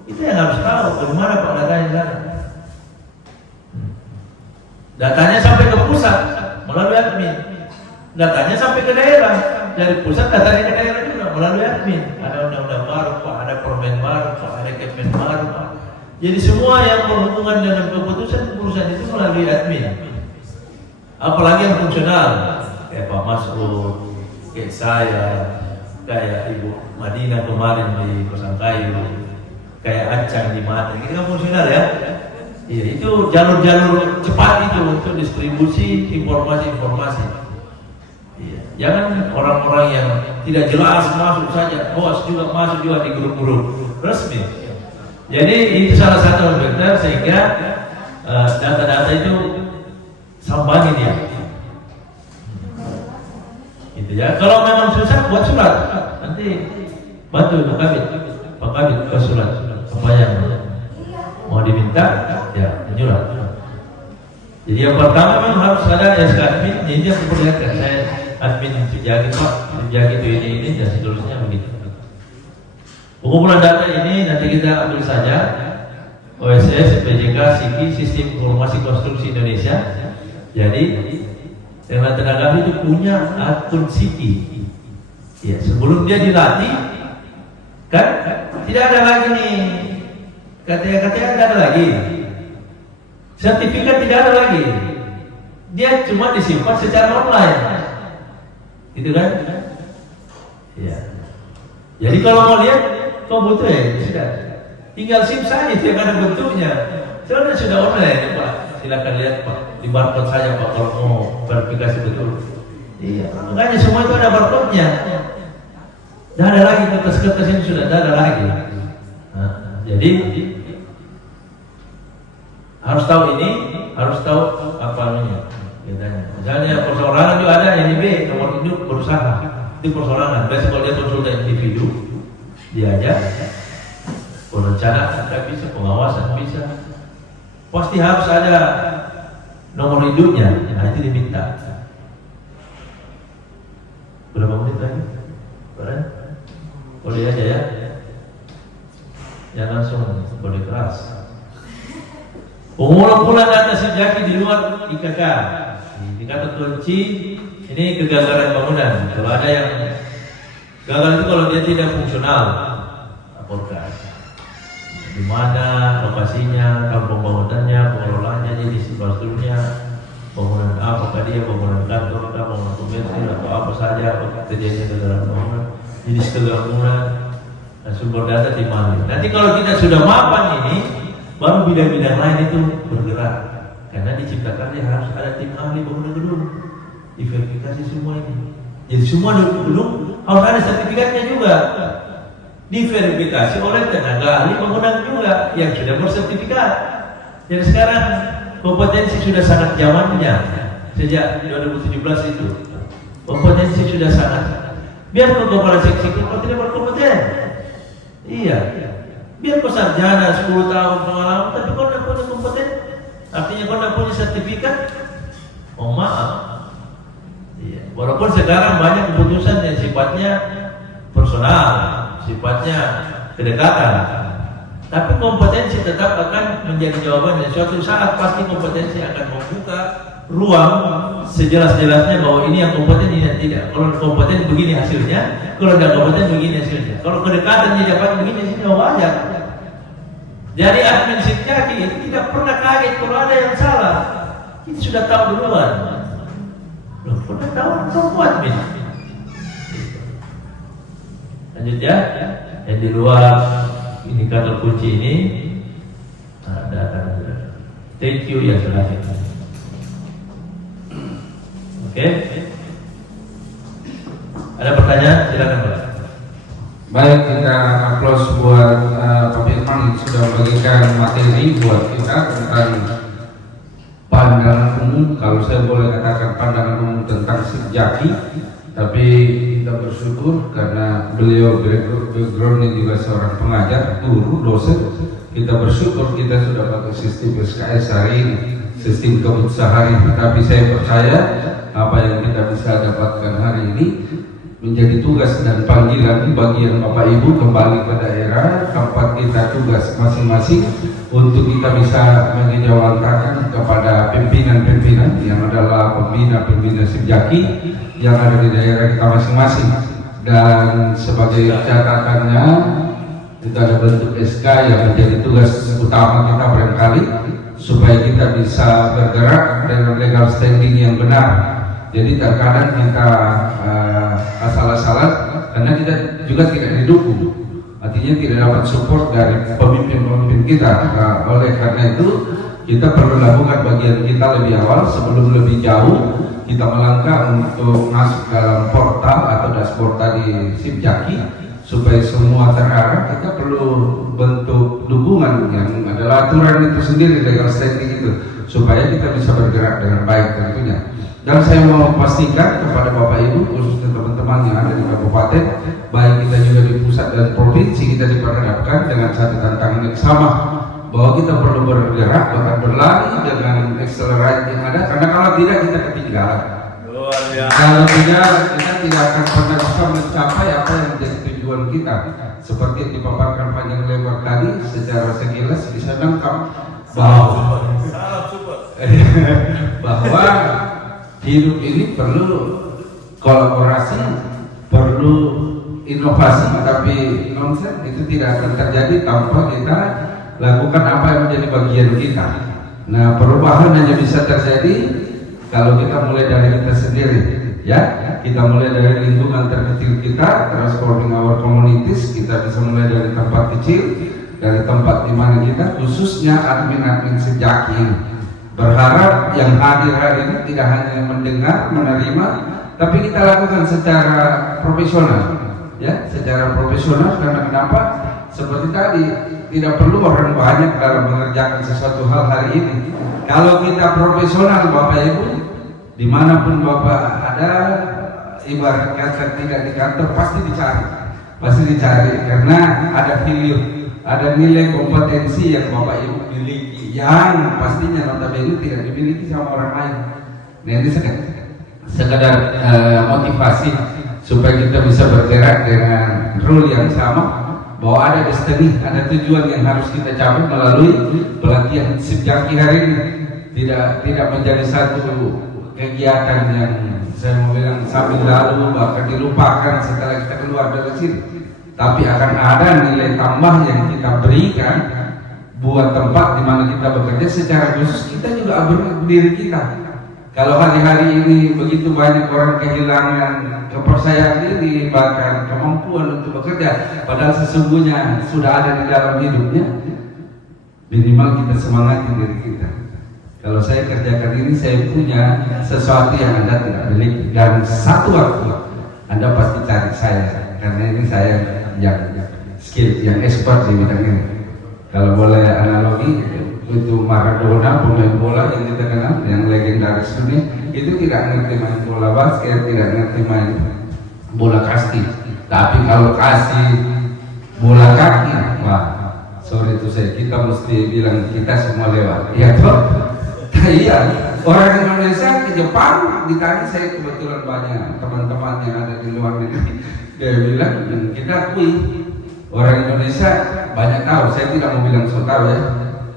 Itu yang harus tahu bagaimana Pak datanya sana. Datanya sampai ke pusat melalui admin. Datanya sampai ke daerah, dari pusat datanya ke daerah juga melalui admin. Ada undang-undang baru Pak, ada permen baru Pak, ada kemen baru Pak. Jadi semua yang berhubungan dengan keputusan itu melalui admin. Apalagi yang fungsional, kayak Pak Masrur, kayak saya, kayak Ibu Madinah kemarin di Pasangkayu, kayak Acang di Mateng, ini kan fungsional ya. Iya, itu jalur-jalur cepat itu untuk distribusi informasi-informasi. Iya. Jangan orang-orang yang tidak jelas masuk saja, hoax juga masuk juga di grup-grup resmi. Jadi itu salah satu faktor sehingga data-data itu sambangi dia. Gitu ya. Kalau memang susah buat surat, nanti bantu Pak Kabit buat surat apa yang mau diminta, ya menyurat. Jadi yang pertama memang harus ada SK admin, ini yang diperlihatkan saya admin penjaga Pak, penjaga itu ini dan seterusnya begitu. Pengumpulan data ini nanti kita ambil saja OSS, PJK, SIKI, Sistem Informasi Konstruksi Indonesia. Jadi dengan tenaga ahli itu punya akun SIKI. Ya, sebelum dia dilatih kan tidak ada lagi nih KTA tidak ada lagi, sertifikat tidak ada lagi, dia cuma disimpan secara online, gitu kan? Ya. Jadi kalau mau lihat, kau butuh ya sudah, tinggal SIM saja yang ada bentuknya. Soalnya sudah online Pak, silakan lihat Pak, di barcode saja Pak kalau mau verifikasi betul. Iya, makanya semua itu ada barcode-nya. Tidak ada lagi kertas-kertas ini sudah tidak ada lagi. Nah, jadi harus tahu ini, harus tahu apa namanya. Misalnya persoalan juga ada NIB, nomor induk berusaha, itu persoalan. Biasanya kalau dia konsultan individu, dia aja perencanaan tidak bisa, pengawasan bisa, pasti harus ada nomor induknya. Nah itu diminta. Berapa menit lagi? Boleh aja ya, ya langsung. kode keras. Pengumpulan data Sipjaki di luar IKK, indikator kunci ini kegagalan bangunan. Kalau ada yang gagal itu kalau dia tidak fungsional, laporkan. Di mana lokasinya, tahun pembangunannya, pengelolaannya, jenis infrastrukturnya, bangunan apakah dia bangunan kantor, bangunan komersil atau apa saja, apakah terjadi kegagalan bangunan, jenis kegagalan dan sumber data di mana. Nanti kalau kita sudah mapan ini, baru bidang-bidang lain itu bergerak. Karena diciptakannya harus ada tim ahli bangunan gedung, diverifikasi semua ini. Jadi semua gedung harus ada sertifikatnya juga, diverifikasi oleh tenaga ahli bangunan juga yang sudah bersertifikat. Jadi sekarang kompetensi sudah sangat zamannya sejak 2017 itu. Kompetensi sudah sangat. Biar kau kepala seksi kau tidak berkompeten. Iya. Biar kau sarjana 10 tahun pengalaman tapi kau tidak punya kompeten. Artinya kau tidak punya sertifikat. Oh maaf. Iya. Walaupun sekarang banyak keputusan yang sifatnya personal, sifatnya kedekatan, tapi kompetensi tetap akan menjadi jawaban. Dan suatu saat pasti kompetensi akan membuka ruang sejelas-jelasnya bahwa ini yang kompeten, ini yang tidak. Kalau kompeten begini hasilnya, kalau tidak kompeten begini hasilnya. Kalau kedekatan dia dapat begini hasilnya wajar. Jadi admin Sipjaki itu tidak pernah kaget kalau ada yang salah. Kita sudah tahu duluan. Loh, pernah tahu kau admin. Lanjut ya, yang di luar indikator kunci ini ada. Thank you ya selanjutnya. Oke. Ada pertanyaan? Silakan Pak. Baik, kita aplaus buat Pak Firman sudah membagikan materi buat kita tentang pandangan umum. Kalau saya boleh katakan pandangan umum tentang Sipjaki, tapi kita bersyukur karena beliau backgroundnya juga seorang pengajar, guru, dosen. Kita bersyukur kita sudah pakai sistem SKS hari ini, sistem kebut sehari. Tapi saya percaya apa yang kita bisa dapatkan hari ini menjadi tugas dan panggilan bagian Bapak Ibu kembali ke daerah tempat kita tugas masing-masing untuk kita bisa menjawabkan kepada pimpinan-pimpinan yang adalah pembina Sipjaki yang ada di daerah kita masing-masing. Dan sebagai catatannya kita ada bentuk SK yang menjadi tugas utama kita barangkali supaya kita bisa bergerak dengan legal standing yang benar. Jadi terkadang kita asal-asalan karena kita juga tidak didukung, artinya tidak dapat support dari pemimpin-pemimpin kita. Oleh karena itu kita perlu lakukan bagian kita lebih awal sebelum lebih jauh kita melangkah untuk masuk dalam portal atau dashboard tadi Sipjaki supaya semua terarah. Kita perlu bentuk dukungan yang adalah aturan itu sendiri, legal standing itu, supaya kita bisa bergerak dengan baik tentunya. Dan saya mau pastikan kepada Bapak Ibu, khususnya teman-teman yang ada di kabupaten, baik kita juga di pusat dan provinsi, kita diperhadapkan dengan satu tantangan yang sama, bahwa kita perlu bergerak, bahkan berlari dengan accelerate yang ada, karena kalau tidak kita ketinggalan. Kalau tidak, kita tidak akan pernah bisa mencapai apa yang menjadi tujuan kita. Seperti yang dipaparkan panjang lebar tadi, secara sekilas bisa nangkap bahwa hidup ini perlu kolaborasi, perlu inovasi, tapi nonsen itu tidak akan terjadi tanpa kita lakukan apa yang menjadi bagian kita. Nah, perubahan hanya bisa terjadi kalau kita mulai dari kita sendiri, ya. Kita mulai dari lingkungan terkecil kita, transforming our communities. Kita bisa mulai dari tempat kecil, dari tempat di mana kita, khususnya admin Sipjaki ini. Berharap yang hadir hari ini tidak hanya mendengar, menerima, tapi kita lakukan secara profesional, ya, secara profesional. Karena kenapa? Seperti tadi, tidak perlu orang banyak dalam mengerjakan sesuatu hal hari ini. Kalau kita profesional, Bapak Ibu, dimanapun Bapak ada, ibarat kata tidak di kantor, pasti dicari, karena ada value, ada nilai kompetensi yang Bapak Ibu miliki, yang pastinya notabene tidak dimiliki sama orang lain. Nah, ini sekadar motivasi supaya kita bisa bergerak dengan rule yang sama, bahwa ada destiny, ada tujuan yang harus kita capai melalui pelatihan Sipjaki hari ini. Tidak menjadi satu kegiatan yang saya mau bilang sambil lalu bahkan dilupakan setelah kita keluar dari sini, tapi akan ada nilai tambah yang kita berikan buat tempat di mana kita bekerja. Secara khusus kita juga berdiri kita. Kalau hari-hari ini begitu banyak orang kehilangan kepercayaan diri, bahkan kemampuan untuk bekerja, padahal sesungguhnya sudah ada di dalam hidupnya, minimal kita semangati diri kita. Kalau saya kerjakan ini, saya punya sesuatu yang Anda tidak miliki, dan satu waktu Anda pasti cari saya, karena ini saya yang skill, yang expert di bidang ini. Kalau boleh analogi, itu Maradona, pemain bola yang kita kenal, yang legendaris dunia, itu tidak ngerti main bola basket, tidak ngerti main bola kasti. Tapi kalau kasih bola kaki, wah, sorry itu saya, kita mesti bilang kita semua lewat. Iya toh? Iya, orang Indonesia ke Jepang ditanya, saya kebetulan banyak teman-teman yang ada di luar negeri, dia bilang kita akui orang Indonesia banyak tahu. Saya tidak mau bilang so tahu ya.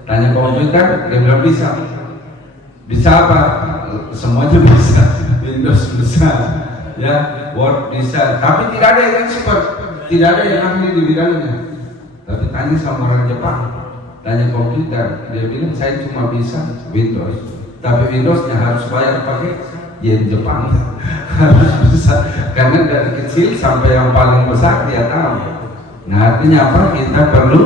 Tanya komputer, dia bilang bisa apa? Semuanya bisa, Windows bisa, ya, Word bisa, tapi tidak ada yang expert, tidak ada yang ahli di bidangnya. Tapi tanya sama orang Jepang, tanya komputer, dia bilang saya cuma bisa Windows, tapi Windowsnya harus bayar pakai yen Jepang. Harus bisa, karena dari kecil sampai yang paling besar dia tahu. Nah, artinya apa? Kita perlu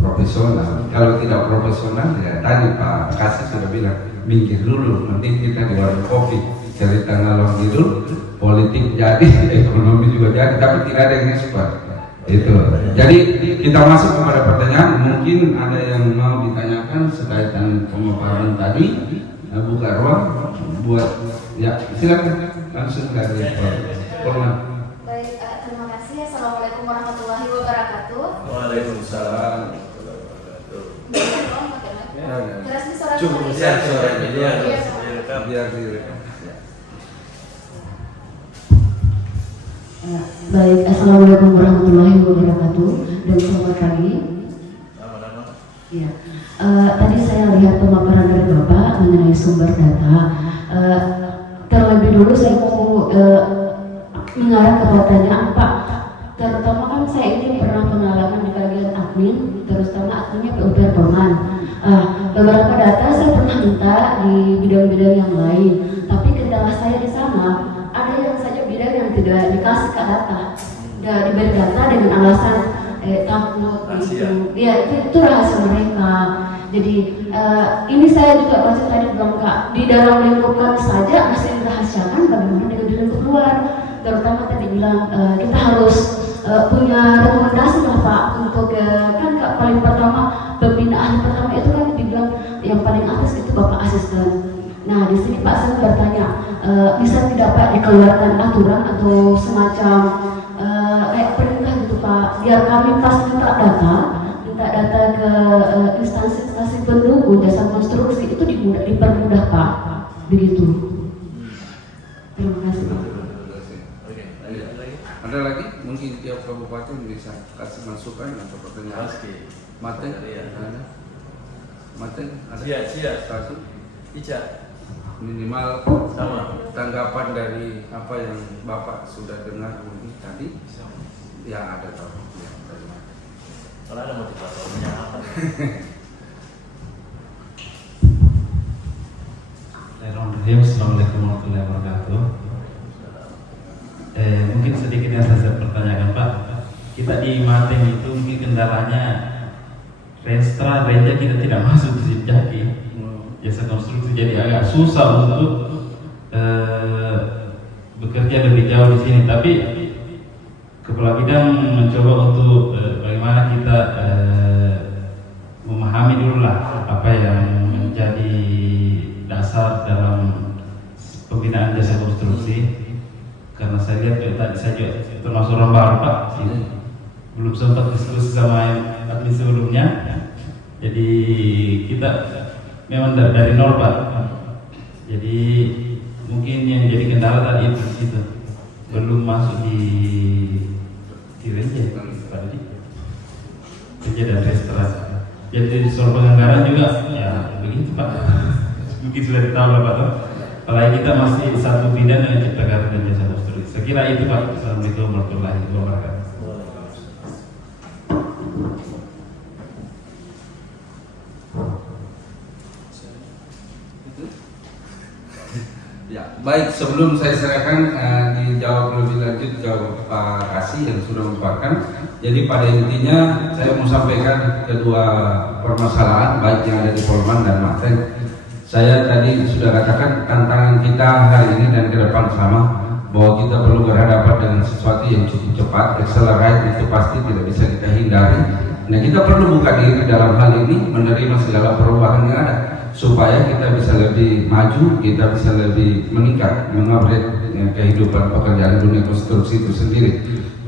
profesional. Kalau tidak profesional, ya tadi Pak Kasih sudah bilang, minggir dulu, nanti kita di warung kopi cerita ngalor ngidul, politik jadi, ekonomi juga jadi, tapi tidak ada yang expert. Itu. Jadi kita masuk kepada pertanyaan. Mungkin ada yang mau ditanyakan sekaitan pemaparan tadi. Buka ruang buat, ya silakan langsung dari Pak. Baik, terima kasih. Assalamualaikum warahmatullahi wabarakatuh. Waalaikumsalam. Keras nih suara. Cukup besar suaranya dia. Biar direkam. Baik, assalamualaikum warahmatullahi wabarakatuh dan selamat pagi. Nama-nama. Ya, tadi saya lihat pemaparan dari Bapak mengenai sumber data. Terlebih dulu saya mau mengarah ke pertanyaan Pak. Terutama kan saya ini pernah pengalaman di bagian admin, terutama adminnya PUPR Pongan. Beberapa data saya pernah minta di bidang-bidang yang lain, tapi kendala saya di sana ada yang saja bidang yang tidak dikasih ke data, diberi data dengan alasan takut gitu. Ya itu rahasia mereka. Jadi ini saya juga baca tadi bilang Kak, di dalam lingkup kami saja masih dirahasiakan, bagaimana dengan di lingkup luar. Terutama tadi bilang kita harus punya rekomendasi lah Pak untuk kan Kak, paling pertama pembinaan pertama itu kan dibilang yang paling atas itu Bapak asisten. Nah di sini Pak saya bertanya, bisa tidak Pak dikeluarkan aturan atau semacam kayak perintah gitu Pak, biar kami pas minta data ke instansi-instansi pendukung jasa konstruksi itu dipermudah Pak, begitu. Terima kasih Pak. Ada lagi? Mungkin tiap kabupaten bisa kasih masukan atau pertanyaan. Mateng, ada? Mateng, ada? Siap. Satu. Ica. Minimal Sama. tanggapan dari apa yang Bapak sudah dengar mungkin tadi. Ya ada tahu. Ya, Kalau ada motivatornya apa? Assalamualaikum warahmatullahi wabarakatuh. Mungkin sedikit yang saya pertanyakan Pak, kita di Mateng itu mungkin kendalanya Restra Renja kita tidak masuk di Sipjaki jasa konstruksi, jadi agak susah untuk bekerja lebih jauh di sini. Tapi Kepala Bidang mencoba untuk bagaimana kita memahami dulu lah apa yang menjadi dasar dalam pembinaan jasa konstruksi. Karena saya lihat tadi saya juga termasuk orang baru Pak, belum sempat diskusi sama yang admin sebelumnya. Jadi kita memang dari nol Pak. Jadi mungkin yang jadi kendala tadi itu belum masuk di Renja tadi. Jadi soal penganggaran juga ya begitu Pak. Mungkin sudah tahu lah Pak. Apalagi kita masih satu bidang dengan cipta karya dan jasa konstruksi. Saya kira itu Pak. Assalamualaikum warahmatullahi wabarakatuh. Ya, baik, sebelum saya serahkan dijawab lebih lanjut jawab Pak Kasih yang sudah memaparkan. Jadi pada intinya saya mau sampaikan kedua permasalahan baik yang ada di Polman dan Maten. Saya tadi sudah katakan tantangan kita hari ini dan ke depan sama, bahwa kita perlu berhadapan dengan sesuatu yang cukup cepat. Accelerate itu pasti tidak bisa kita hindari. Nah, kita perlu buka diri dalam hal ini, menerima segala perubahan yang ada, supaya kita bisa lebih maju, kita bisa lebih meningkat, mengupgrade kehidupan pekerjaan dunia konstruksi itu sendiri.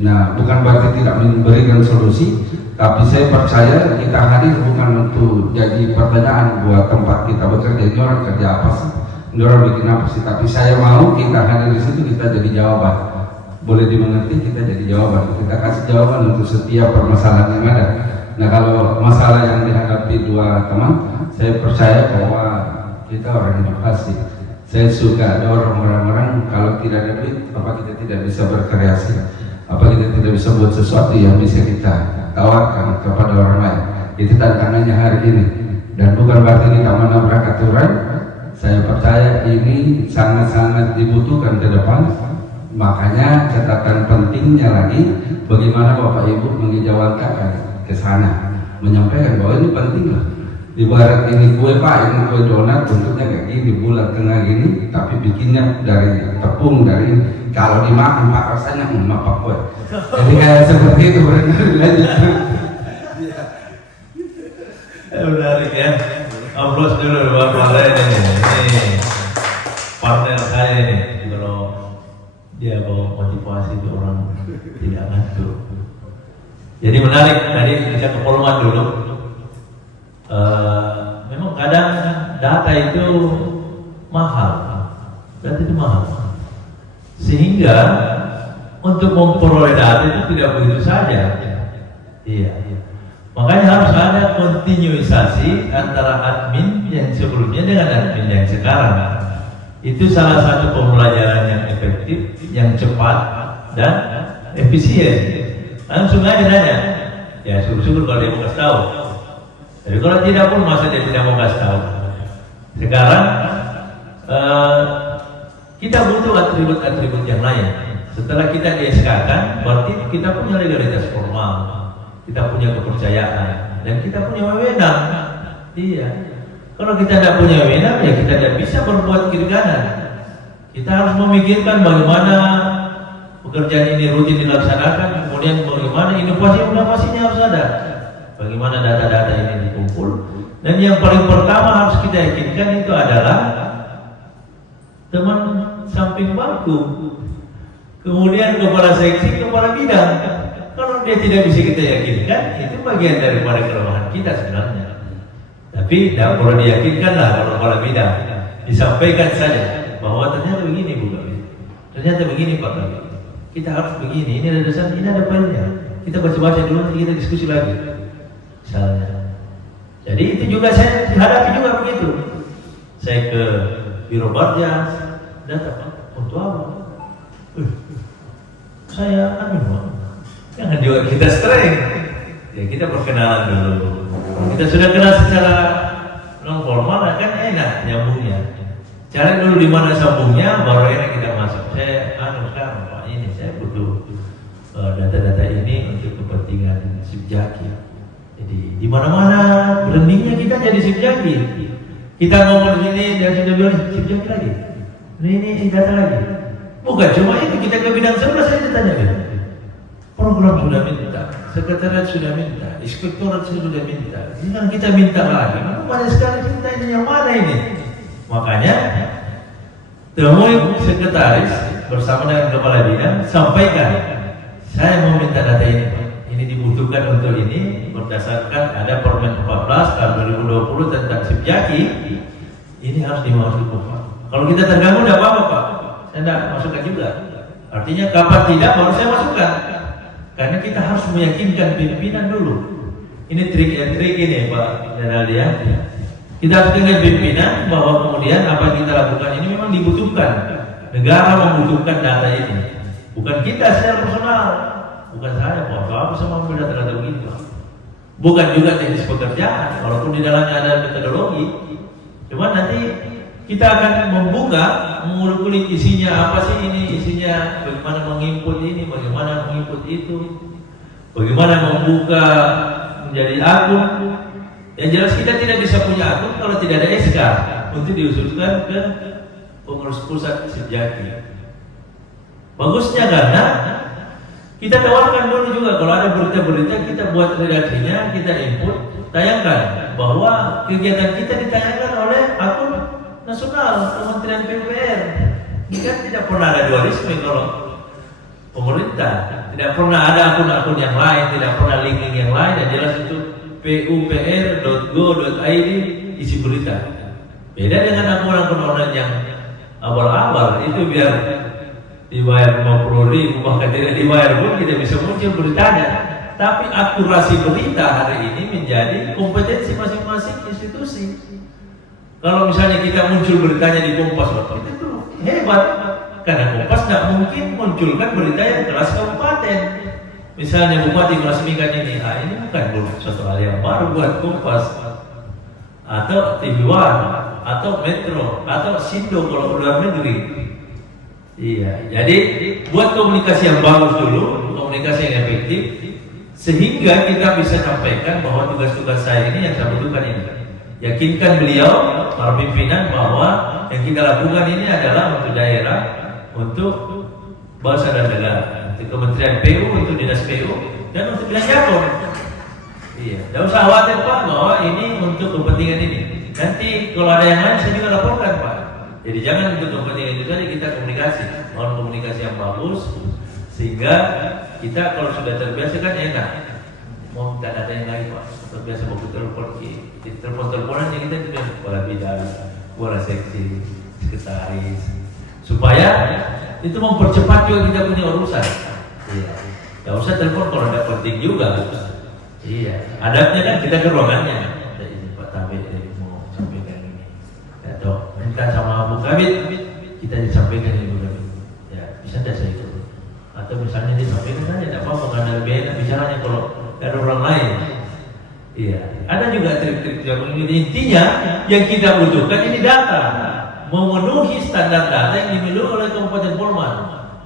Nah, bukan berarti tidak memberikan solusi, tapi saya percaya kita hadir bukan untuk jadi pertanyaan buat tempat kita bekerja. Ini orang kerja apa sih? Ini orang bikin apa sih? Tapi saya mau kita hadir di situ, kita jadi jawaban. Boleh dimengerti, kita jadi jawaban. Kita kasih jawaban untuk setiap permasalahan yang ada. Nah, kalau masalah yang dihadapi dua teman, saya percaya bahwa kita orang inovasi. Saya suka ada orang-orang kalau tidak ada duit, apa kita tidak bisa berkreasi, apa kita tidak bisa buat sesuatu yang bisa kita tawarkan kepada orang lain. Itu tantangannya hari ini. Dan bukan berarti kita menabrak aturan. Saya percaya ini sangat-sangat dibutuhkan ke depan. Makanya catatan pentingnya lagi, bagaimana Bapak Ibu mengejawantkan ke sana, menyampaikan bahwa ini penting lah. Ibarat ini kue Pak, ini kue donat, bentuknya kayak gini, bulat tengah gini, tapi bikinnya dari tepung, dari kalau dimakan Pak rasanya apa kue. Jadi kayak seperti itu benar. Menarik ya. Aplaus dulu buat Pak ini partner saya ini. Kalau dia bawa motivasi itu orang tidak ngantuk. Jadi menarik tadi kita ke Polman dulu. Memang kadang data itu mahal, sehingga untuk memperoleh data itu tidak begitu saja. Iya. Makanya harus ada kontinuisasi antara admin yang sebelumnya dengan admin yang sekarang. Itu salah satu pembelajaran yang efektif, yang cepat dan efisien. Langsung aja nanya, ya syukur-syukur kalau dia mau kasih tahu. Jadi kalau tidak pun masa dia tidak mau kasih tahu. Sekarang kita butuh atribut-atribut yang lain. Setelah kita di-SK-kan, berarti kita punya legalitas formal, kita punya kepercayaan, dan kita punya wewenang. Iya. Kalau kita tidak punya wewenang, ya kita tidak bisa berbuat kiri kanan. Kita harus memikirkan bagaimana pekerjaan ini rutin dilaksanakan, kemudian bagaimana inovasi-inovasinya harus ada, bagaimana data-data ini dikumpul, dan yang paling pertama harus kita yakinkan itu adalah teman samping bangku, kemudian kepala seksi, kepala bidang. Kalau dia tidak bisa kita yakinkan, itu bagian daripada kelemahan kita sebenarnya. Tapi tidak perlu diyakinkan lah kalau kepala bidang, disampaikan saja bahwa ternyata begini Bu Kabit, ternyata begini Pak Kabit. Kita harus begini, ini ada dasar, ini ada poinnya. Kita baca-baca dulu, nanti kita diskusi lagi. Misalnya. Jadi itu juga saya hadapi juga begitu. Saya ke Biro Barjas, data Pak, untuk apa? Saya jangan juga kita strength. Ya kita perkenalan dulu. Kita sudah kenal secara non formal, kan enak nyambungnya. Cari dulu di mana sambungnya, baru enak kita masuk. Saya sekarang Pak, ini saya butuh data-data ini untuk kepentingan Sipjaki. Jadi di mana-mana brandingnya kita jadi Sipjaki. Kita ngomong di sini dan sudah bilang Sipjaki lagi. Ini data lagi. Bukan cuma itu, kita ke bidang sebelah saya ditanya program sudah minta, sekretariat sudah minta, inspektorat sudah minta. Jangan kita minta lagi. Banyak sekali minta ini, yang mana ini? Makanya temui sekretaris bersama dengan kepala bidang, sampaikan saya mau minta data ini dibutuhkan untuk ini berdasarkan ada Permen 14 tahun 2020 tentang Sipjaki. Ini harus dimasukkan Pak. Kalau kita terganggu tidak apa-apa Pak, saya tidak masukkan juga. Artinya kapan tidak baru saya masukkan, karena kita harus meyakinkan pimpinan dulu. Ini trik and trik ini Pak General. Kita harus dengan pimpinan bahwa kemudian apa yang kita lakukan ini memang dibutuhkan. Negara membutuhkan data ini. Bukan kita secara personal, bukan saya, Pak bisa mengambil data-data begitu. Bukan juga teknis pekerjaan, walaupun di dalamnya ada metodologi. Cuma nanti kita akan membuka, mengulik-ulik isinya apa sih ini, isinya bagaimana menginput ini, bagaimana menginput itu, bagaimana membuka menjadi akun. Yang jelas kita tidak bisa punya akun kalau tidak ada SK untuk diusulkan ke pengurus pusat Sejati. Bagusnya karena kita tawarkan dulu juga kalau ada berita-berita kita buat redaksinya, kita input, tayangkan bahwa kegiatan kita ditayangkan oleh akun nasional Kementerian PUPR. Ini kan tidak pernah ada dualisme kalau pemerintah, tidak pernah ada akun-akun yang lain, tidak pernah link-link yang lain. Yang jelas itu pupr.go.id isi berita. Beda dengan akun-akun online yang awal-awal itu biar dibayar 50.000 bahkan tidak dibayar pun kita bisa muncul beritanya. Tapi akurasi berita hari ini menjadi kompetensi masing-masing institusi. Kalau misalnya kita muncul beritanya di Kompas, itu hebat karena Kompas tidak mungkin munculkan berita yang kelas kabupaten. Misalnya Bupati kelas Minggat ini bukan suatu hal yang baru buat Kompas atau TV One atau Metro atau Sindo kalau luar negeri. Iya, jadi buat komunikasi yang bagus dulu, komunikasi yang efektif, sehingga kita bisa sampaikan bahwa tugas-tugas saya ini yang saya butuhkan ini. Yakinkan beliau, para pimpinan bahwa yang kita lakukan ini adalah untuk daerah, untuk bangsa dan negara, untuk Kementerian PU, untuk Dinas PU, dan untuk Dinas Jakon. Iya, tidak usah khawatir Pak bahwa ini untuk kepentingan ini. Nanti kalau ada yang lain saya juga laporkan Pak. Jadi jangan untuk kepentingan itu saja kita komunikasi, mohon komunikasi yang bagus sehingga kita kalau sudah terbiasa kan enak. Mau minta data yang lain Pak, terbiasa waktu telepon-teleponan yang kita juga kepala bidang, kepala seksi, sekretaris, supaya itu mempercepat juga kita punya urusan. Iya, ya usah telepon kalau ada penting juga. Iya, adabnya kan kita ke ruangannya. Jadi Pak Tabit mau sampaikan ini. Ya Dok, minta sama Bu Kabit, kita disampaikan ini Bu Kabit. Ya bisa tidak saya itu? Atau misalnya disampaikan saja, tidak apa-apa karena lebih enak bicaranya kalau ada orang lain. Iya, ada juga trik-trik yang intinya yang kita butuhkan ini data, memenuhi standar data yang dimiliki oleh Kabupaten Polman,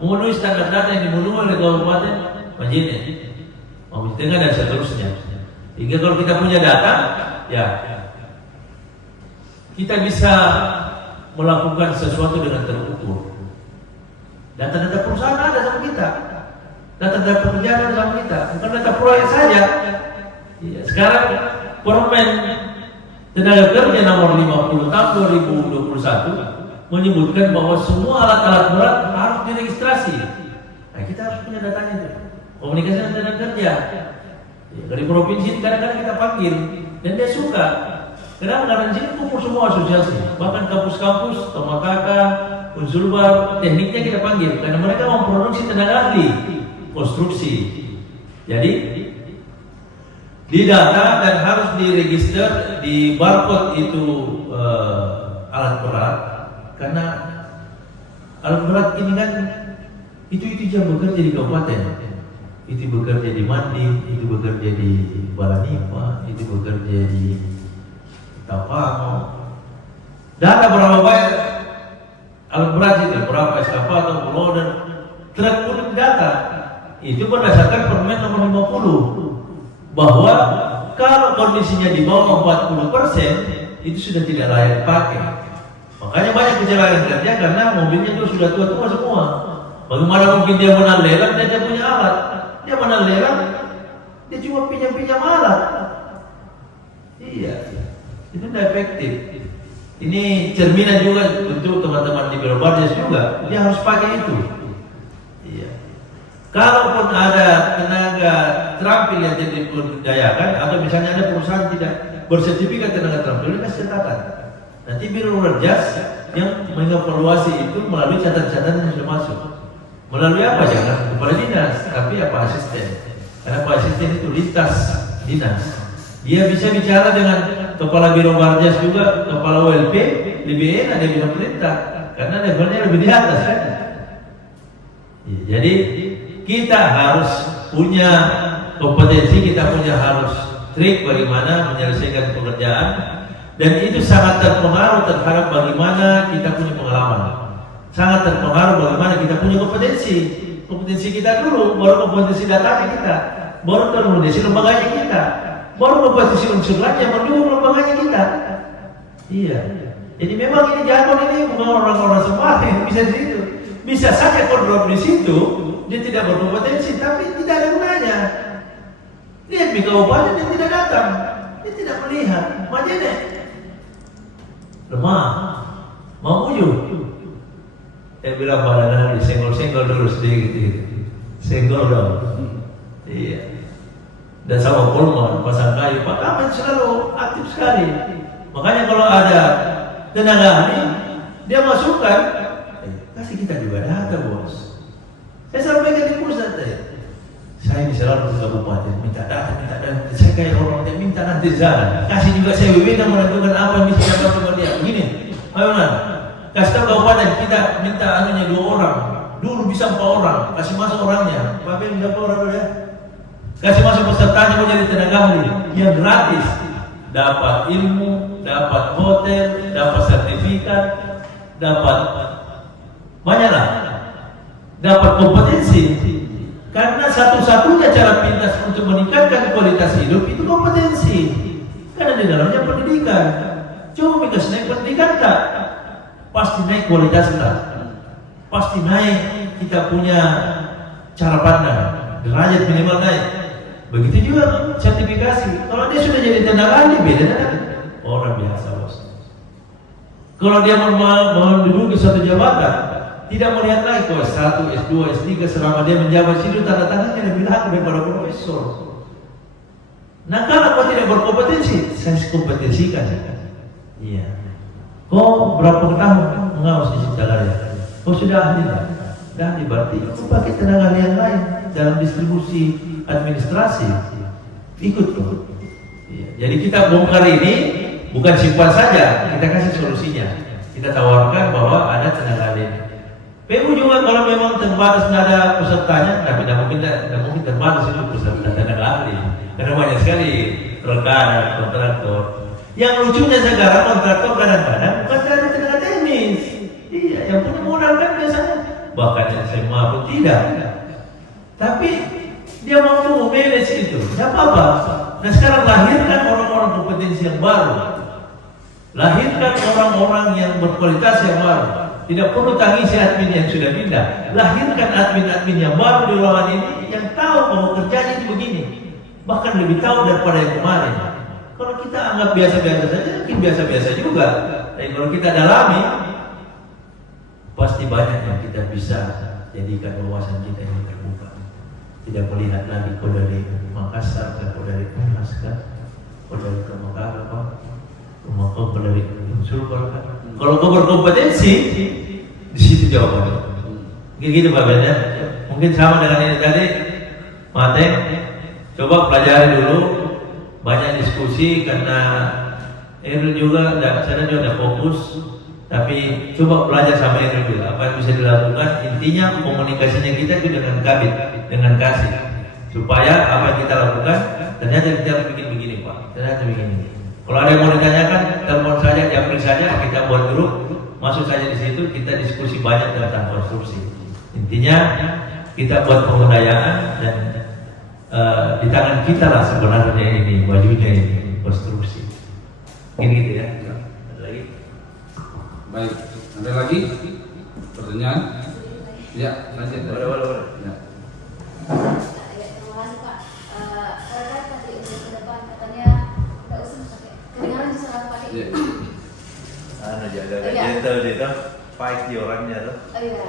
memenuhi standar data yang dimiliki oleh Kabupaten Majene, Mamuju Tengah dan seterusnya. Hingga kalau kita punya data, ya kita bisa melakukan sesuatu dengan terukur. Data-data perusahaan ada sama kita, data-data pekerjaan ada sama kita, bukan data proyek saja. Ya, sekarang Permen Tenaga Kerja nomor 50 tahun 2021 menyebutkan bahwa semua alat-alat berat harus diregistrasi. Nah, kita harus punya datanya itu. Komunikasi dengan tenaga kerja. Ya, dari provinsi kadang-kadang kita panggil dan dia suka. Kenapa? Karena di sini kumpul semua asosiasi, bahkan kampus-kampus, Tomataka, Unsurbar, tekniknya kita panggil karena mereka memproduksi tenaga ahli konstruksi. Jadi di data dan harus diregister di barcode itu alat berat, karena alat berat ini kan itu yang bekerja di kabupaten, itu bekerja di Mandi, itu bekerja di Balanipa, itu bekerja di Tapano. Data berapa banyak alat berat itu, berapa eskavator, loader, truk pun data itu berdasarkan Permen nomor 50 bahwa kalau kondisinya di bawah 40% itu sudah tidak layak dipakai. Makanya banyak kecelakaan kerja karena mobilnya itu sudah tua-tua semua. Bagaimana mungkin dia menang lelang dan dia punya alat? Dia menang lelang, dia cuma pinjam-pinjam alat. Iya, itu tidak efektif. Ini cerminan juga untuk teman-teman di Biro Bardes juga, dia harus pakai itu. Iya. Kalaupun ada tenaga terampil yang tidak diberdayakan atau misalnya ada perusahaan tidak bersertifikat tenaga terampil, ini kasih catatan. Nanti Biro Bardes yang mengevaluasi itu melalui catatan-catatan yang sudah masuk. Melalui apa? Jangan kepala dinas, tapi apa asisten. Karena Pak asisten itu lintas dinas. Dia bisa bicara dengan kepala Biro Barjas juga, kepala OLP, lebih enak dari pemerintah karena levelnya lebih di atas kan. Ya, jadi kita harus punya kompetensi, kita punya harus trik bagaimana menyelesaikan pekerjaan, dan itu sangat terpengaruh terhadap bagaimana kita punya pengalaman, sangat terpengaruh bagaimana kita punya kompetensi kita dulu, baru kompetensi datanya kita, baru kompetensi lembaganya kita, baru kompetensi unsur lain yang mendukung lembaganya kita. Iya. Jadi memang ini jargon ini bukan orang-orang semua yang bisa di situ. Bisa saja kontrol di situ, dia tidak berkompetensi, tapi tidak ada gunanya. Lihat di kabupaten yang tidak datang, dia tidak melihat. Majene lemah, mau ujung. Dia bilang badannya disenggol-senggol dulu sedikit, gitu. Senggol dong. Iya. Dan sama Polman, pasang kayu, Pak Kamen selalu aktif sekali. Makanya kalau ada tenaga ahli, dia masukkan, kasih kita juga data bos. Saya sampaikan di pusat saya ini selalu ke kabupaten, minta data, saya kayak orang yang minta nanti sana. Kasih juga saya wewenang menentukan apa yang bisa dapat sama dia. Begini, ayo kasih tahu kabupaten kita minta anunya 2 orang, dulu bisa 4 orang, kasih masuk orangnya. Pak Ben berapa orang ya? Kasih masuk pesertanya mau jadi tenaga ahli yang gratis, dapat ilmu, dapat hotel, dapat sertifikat, dapat banyak lah, dapat kompetensi. Karena satu-satunya cara pintas untuk meningkatkan kualitas hidup itu kompetensi. Karena di dalamnya pendidikan. Coba kita naik pendidikan tak, pasti naik kualitas kita, pasti naik kita punya cara pandang, derajat minimal naik. Begitu juga sertifikasi. Kalau dia sudah jadi tenaga ahli beda dengan orang biasa bos. Kalau dia mau menduduki suatu jabatan, tidak melihat lagi kalau S1, S2, S3 selama dia menjabat situ tanda tangannya lebih laku daripada profesor. Nah kalau kau tidak berkompetensi, saya kompetensikan. Iya. Kau berapa tahun mengawas di Ciptakarya? Kau sudah ahli tak? Sudah ahli berarti kau pakai tenaga ahli yang lain dalam distribusi administrasi. Ikut kau. Iya. Jadi kita bongkar ini bukan simpan saja, kita kasih solusinya. Kita tawarkan bahwa ada tenaga ahli. PU juga kalau memang terbatas nggak ada pesertanya, tapi tidak mungkin terbatas itu peserta tenaga ahli, karena banyak sekali rekan kontraktor. Yang lucunya sekarang kontraktor kadang-kadang bukan dari tenaga teknis, iya, yang punya modal kan biasanya, bahkan yang SMA pun tidak. Tapi dia mampu manage itu, tidak apa-apa. Nah sekarang lahirkan orang-orang kompetensi yang baru, lahirkan orang-orang yang berkualitas yang baru. Tidak perlu tangisi admin yang sudah pindah. Lahirkan admin-admin yang baru di ruangan ini yang tahu bahwa kerjanya itu begini. Bahkan lebih tahu daripada yang kemarin. Kalau kita anggap biasa-biasa saja, mungkin biasa-biasa juga. Tapi kalau kita dalami, pasti banyak yang kita bisa jadikan wawasan kita yang terbuka. Tidak melihat lagi kau dari Makassar, kau dari Unas, kau dari Kemakar, kau dari Unsur, kalau kau berkompetensi, di situ jawabannya. Gitu Pak Ben ya. Mungkin sama dengan ini tadi, Mate. Coba pelajari dulu, banyak diskusi karena Eril juga saya juga fokus. Tapi coba belajar sama Eril dulu, apa yang bisa dilakukan. Intinya komunikasinya kita itu dengan kabit, dengan kasih, supaya apa yang kita lakukan ternyata kita bikin begini Pak, ternyata begini. Kalau ada yang mau ditanyakan, telepon saja, diambil saja, kita buat grup, masuk saja di situ, kita diskusi banyak tentang konstruksi. Intinya kita buat pemberdayaan dan di tangan kita lah sebenarnya ini, bajunya ini, konstruksi. Ini gitu ya. Ada lagi? Baik, ada lagi pertanyaan? Ya, lanjut. Boleh. Ya. Terima kasih Pak. Terkait tadi untuk ke depan katanya nggak usah pakai kedengaran bisa nggak pakai. Ya. Ada dia fight di orangnya tuh. Oh iya.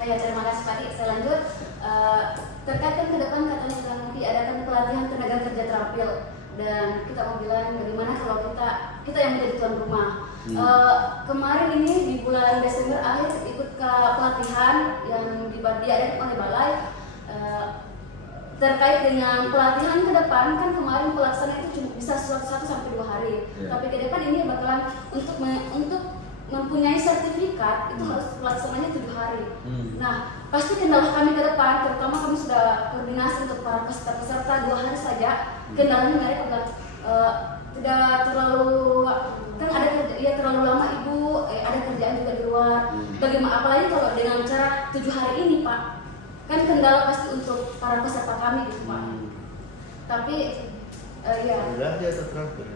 Ya, terima kasih Pak. Saya lanjut. Terkait kan ke depan katanya akan diadakan pelatihan tenaga kerja terampil, dan kita mau bilang bagaimana kalau kita yang menjadi tuan rumah. Kemarin ini di bulan Desember akhir ikut ke pelatihan yang diadakan oleh Balai. terkait dengan pelatihan ke depan, kan kemarin pelaksana itu cuma bisa 1 sampai 2 hari. Tapi ke depan ini bakalan untuk mempunyai sertifikat itu harus pelaksananya 7 hari. Nah, pasti kendala kami ke depan, terutama kami sudah koordinasi untuk para peserta 2 hari saja. Kendalanya mereka tidak terlalu, kan ada terlalu lama ibu, ada kerjaan juga di luar. Bagaimana apalagi kalau dengan cara 7 hari ini Pak, kan kendala pasti untuk para peserta kami gitu Pak. Tapi ya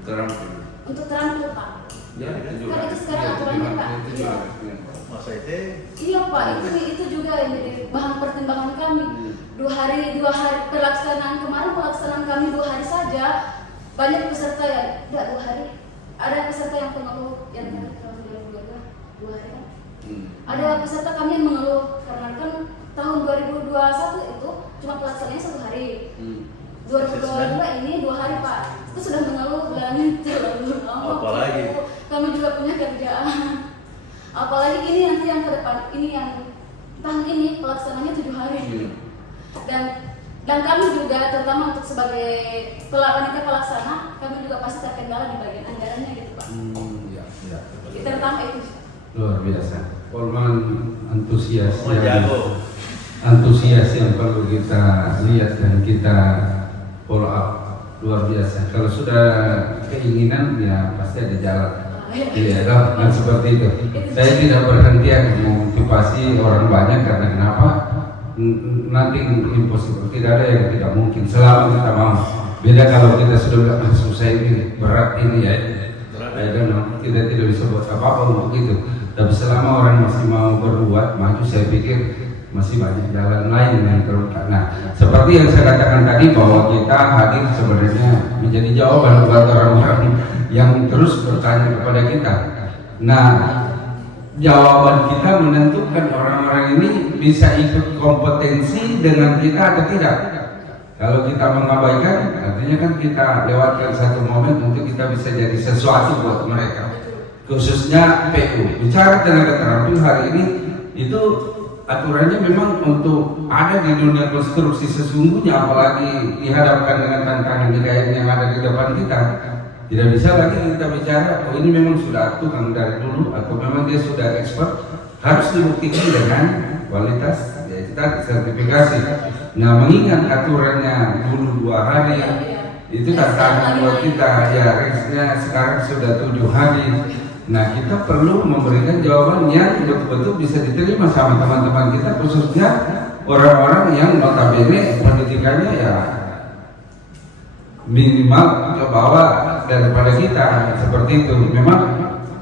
Terampil. untuk terampil Pak. Ya, Kan itu sekarang aturannya Pak. Iya. Masa itu Iya Pak, itu juga yang jadi bahan pertimbangan kami. 2 hari pelaksanaan kemarin kami 2 hari saja. Banyak peserta yang tidak 2 hari. Ada peserta yang mengeluh yang tadi tahun 2022 2 hari kan. Ada peserta kami yang mengeluh karena kan tahun 2021 itu cuma pelaksanaannya 1 hari. 2022 ini 2 hari Pak. Itu sudah mengeluh bilangnya terlalu lama. Apalagi? Kami juga punya kerjaan. Apalagi ini nanti yang ke depan, ini yang tahun ini pelaksanaannya 7 hari. Dan kami juga terutama untuk sebagai panitia pelaksana, kami juga pasti terkendala di bagian anggarannya gitu Pak. Ya. Terutama itu. Luar biasa. Polman antusias yang perlu kita lihat dan kita follow up, luar biasa. Kalau sudah keinginan ya pasti ada jalan. Iya, kan seperti itu. Saya tidak berhenti memotivasi orang banyak karena kenapa? Nothing impossible, tidak ada yang tidak mungkin selama kita mau. Beda kalau kita sudah bilang susah ini, berat ini ya. Kita tidak bisa buat apa-apa untuk itu. Tapi selama orang masih mau berbuat maju, saya pikir masih banyak jalan lain yang terbuka. Nah, seperti yang saya katakan tadi bahwa kita hadir sebenarnya menjadi jawaban buat orang-orang yang terus bertanya kepada kita. Nah, jawaban kita menentukan orang-orang ini bisa ikut kompetensi dengan kita atau tidak. Kalau kita mengabaikan, artinya kan kita lewatkan satu momen untuk kita bisa jadi sesuatu buat mereka. Khususnya PU. Bicara tenaga terampil hari ini itu aturannya memang untuk ada di dunia konstruksi sesungguhnya, apalagi dihadapkan dengan tantangan yang ada di depan kita. Tidak bisa lagi kita bicara, oh ini memang sudah tukang dari dulu atau memang dia sudah expert, harus dibuktikan dengan kualitas, ya kita sertifikasi. Nah, mengingat aturannya dulu 2 hari, itu tantangan buat kita, ya range-nya sekarang sudah 7 hari. Nah, kita perlu memberikan jawaban yang betul-betul bisa diterima sama teman-teman kita, khususnya orang-orang yang notabene pendidikannya ya minimal ke bawah daripada kita, seperti itu. Memang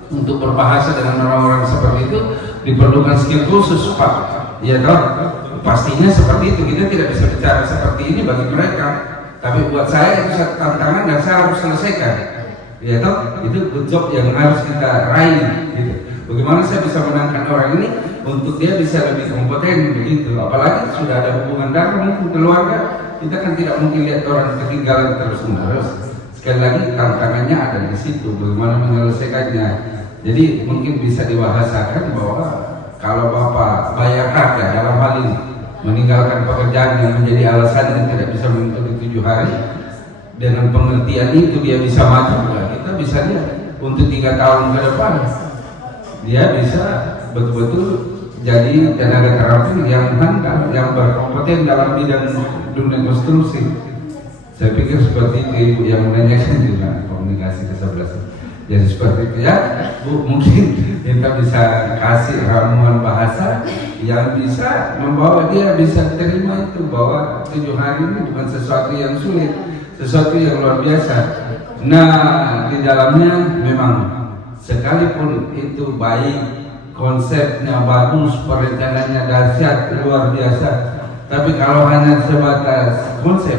untuk berbahasa dengan orang-orang seperti itu diperlukan skill khusus Pak. Ya toh, pastinya seperti itu. Kita tidak bisa bicara seperti ini bagi mereka, tapi buat saya itu satu tantangan dan saya harus selesaikan. Ya toh, itu good job yang harus kita raih gitu. Bagaimana saya bisa menangkan orang ini untuk dia bisa lebih kompeten begitu. Apalagi sudah ada hubungan darah mungkin keluarga, kita kan tidak mungkin lihat orang ketinggalan terus-menerus. Sekali lagi tantangannya ada di situ, bagaimana menyelesaikannya. Jadi mungkin bisa dibahasakan bahwa kalau Bapak bayar harga dalam hal ini meninggalkan pekerjaan yang menjadi alasan yang tidak bisa mengikuti 7 hari, dengan pengertian itu dia bisa maju. Kita bisa lihat untuk 3 tahun ke depan dia bisa betul-betul jadi tenaga terampil yang handal, yang berkompeten dalam bidang dunia konstruksi. Saya pikir seperti itu Ibu yang menanyakan juga komunikasi ke-11. Jadi seperti itu ya Bu, mungkin kita bisa kasih ramuan bahasa yang bisa membawa dia bisa terima itu bahwa 7 hari ini bukan sesuatu yang sulit, sesuatu yang luar biasa. Nah, di dalamnya memang sekalipun itu baik, konsepnya bagus, perencanaannya dahsyat, luar biasa, tapi kalau hanya sebatas konsep,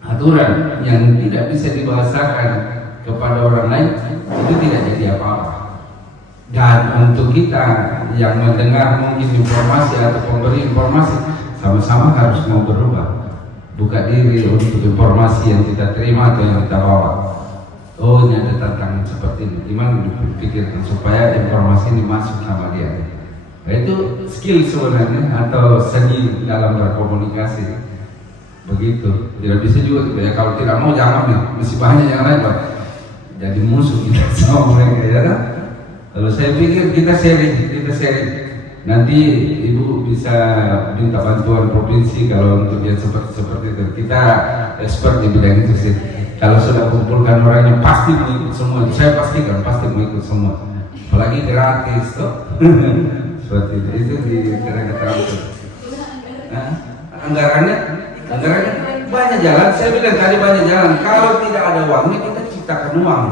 aturan yang tidak bisa dibahasakan kepada orang lain, itu tidak jadi apa-apa. Dan untuk kita yang mendengar mungkin informasi atau pemberi informasi, sama-sama harus mau berubah, buka diri untuk informasi yang kita terima atau yang kita bawa. Oh, ini ada tantangan seperti ini, gimana dipikirkan supaya informasi ini masuk sama dia. Nah, itu skill sebenarnya atau seni dalam berkomunikasi. begitu. Tidak bisa juga ya, kalau tidak mau jangan nih, masih banyak yang lain Pak. Jadi musuh kita sama mereka ya kan. Kalau saya pikir kita sharing. Nanti Ibu bisa minta bantuan provinsi kalau untuk yang seperti itu. Kita expert di bidang itu sih. Kalau sudah kumpulkan orangnya pasti mau ikut semua. Saya pastikan pasti mau ikut semua. Apalagi gratis toh. Seperti itu di kira-kira. Anggarannya banyak jalan. Saya bilang tadi banyak jalan. Kalau tidak ada uangnya kita ciptakan uang.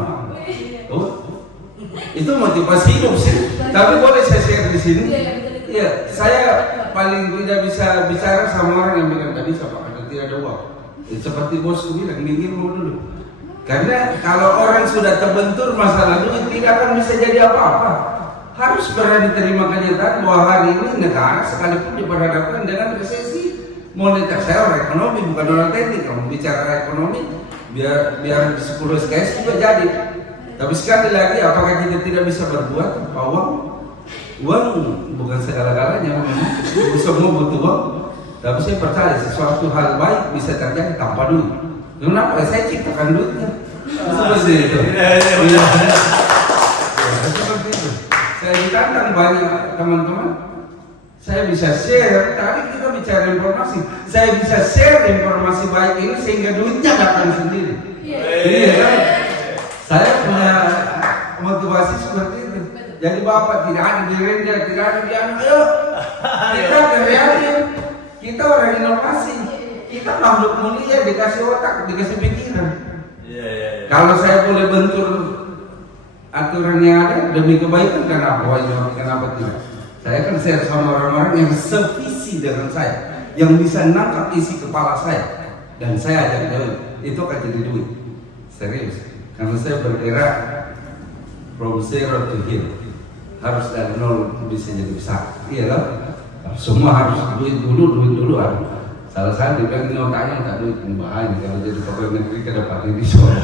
Itu motivasi hidup sih. Tapi boleh saya share di sini. Iya, saya paling tidak bisa bicara sama orang yang bilang tidak bisa Pak, karena tidak ada uang. Seperti bosku bilang, minggir dulu. Karena kalau orang sudah terbentur masalah duit, tidak akan bisa jadi apa-apa. Harus berani terima kenyataan bahwa hari ini negara sekalipun diperhadapkan dengan resesi moneter. Saya orang ekonomi, bukan orang teknik. Kalau bicara ekonomi, biar 10 SKS juga jadi. Tapi sekali lagi, apakah kita tidak bisa berbuat tanpa uang? Uang bukan segala-galanya, semua butuh uang. Tapi saya percaya sesuatu hal baik bisa terjadi tanpa duit. Kenapa? Saya ciptakan duitnya. Seperti itu. Seperti itu. Saya ditantang banyak teman-teman. Saya bisa share. Tadi kita bicara informasi. Saya bisa share informasi baik ini sehingga duitnya datang sendiri. Iya kan? Saya punya motivasi seperti itu. Jadi Bapak tidak ada di Renda, tidak ada di anak. Ayo, kita kreatif. Kita orang inovasi. Kita makhluk mulia, dikasih otak, dikasih pikiran. Kalau saya boleh bentur aturan yang ada demi kebaikan, kenapa tidak? Saya kan share sama orang-orang yang sevisi dengan saya, yang bisa nangkap isi kepala saya, dan saya ajak jauh. Itu akan jadi duit. Serius. Karena saya bergerak from zero to hero. Harus dari nol bisa jadi besar. Iya loh. Semua harus duit dulu ada. Salah satu bilang ini otaknya tak duit, bahaya kalau jadi pegawai negeri ke depan ini soal.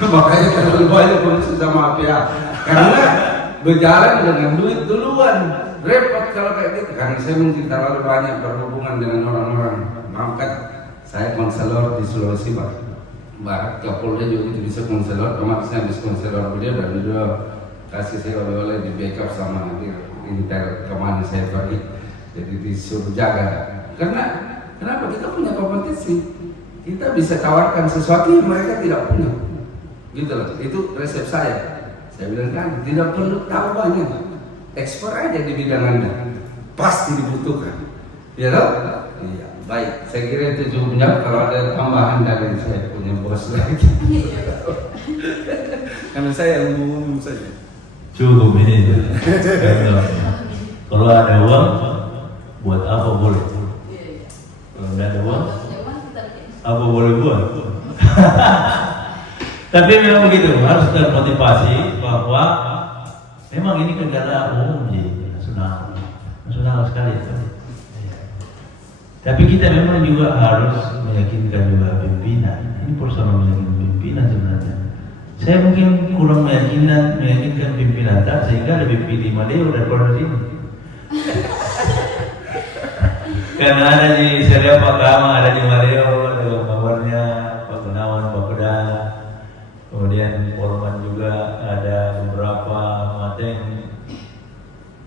Makanya terlalu banyak polisi sama APA. Karena berjalan dengan duit duluan. Repot kalau kayak gitu. Karena saya mungkin terlalu banyak berhubungan dengan orang-orang. Maka saya konselor di Sulawesi Barat, Kapolda juga itu bisa konselor. Kemarin saya habis konselor beliau dan beliau kasih saya oleh-oleh di backup sama intel kemana saya pergi. Jadi disuruh jaga. Karena kenapa? Kita punya kompetisi. Kita bisa tawarkan sesuatu yang mereka tidak punya. Gitu loh. Itu resep saya. Saya bilang kan tidak perlu tahu banyak. Ekspor aja di bidang Anda. Pasti dibutuhkan. Ya loh? Iya. Baik, saya kira itu cukup menjawab. Kalau ada tambahan dari saya punya bos lagi. Karena saya yang ngomong saja. Cukup ini. Kalau ada uang, buat apa boleh? Kalau tidak ada uang, apa boleh buat? Tapi memang begitu, harus termotivasi bahwa memang ini kendala umum di nasional sekali. Tapi kita memang juga harus meyakinkan juga pimpinan. Ini persoalan meyakinkan pimpinan sebenarnya. Saya mungkin kurang meyakinkan pimpinan tak, sehingga lebih pilih Madeo daripada sini. Karena ada di Syariah Pak Kama, ada di Madeo, ada kabarnya Pak Gunawan, Pak Pedang, kemudian Polman juga, ada beberapa Mateng,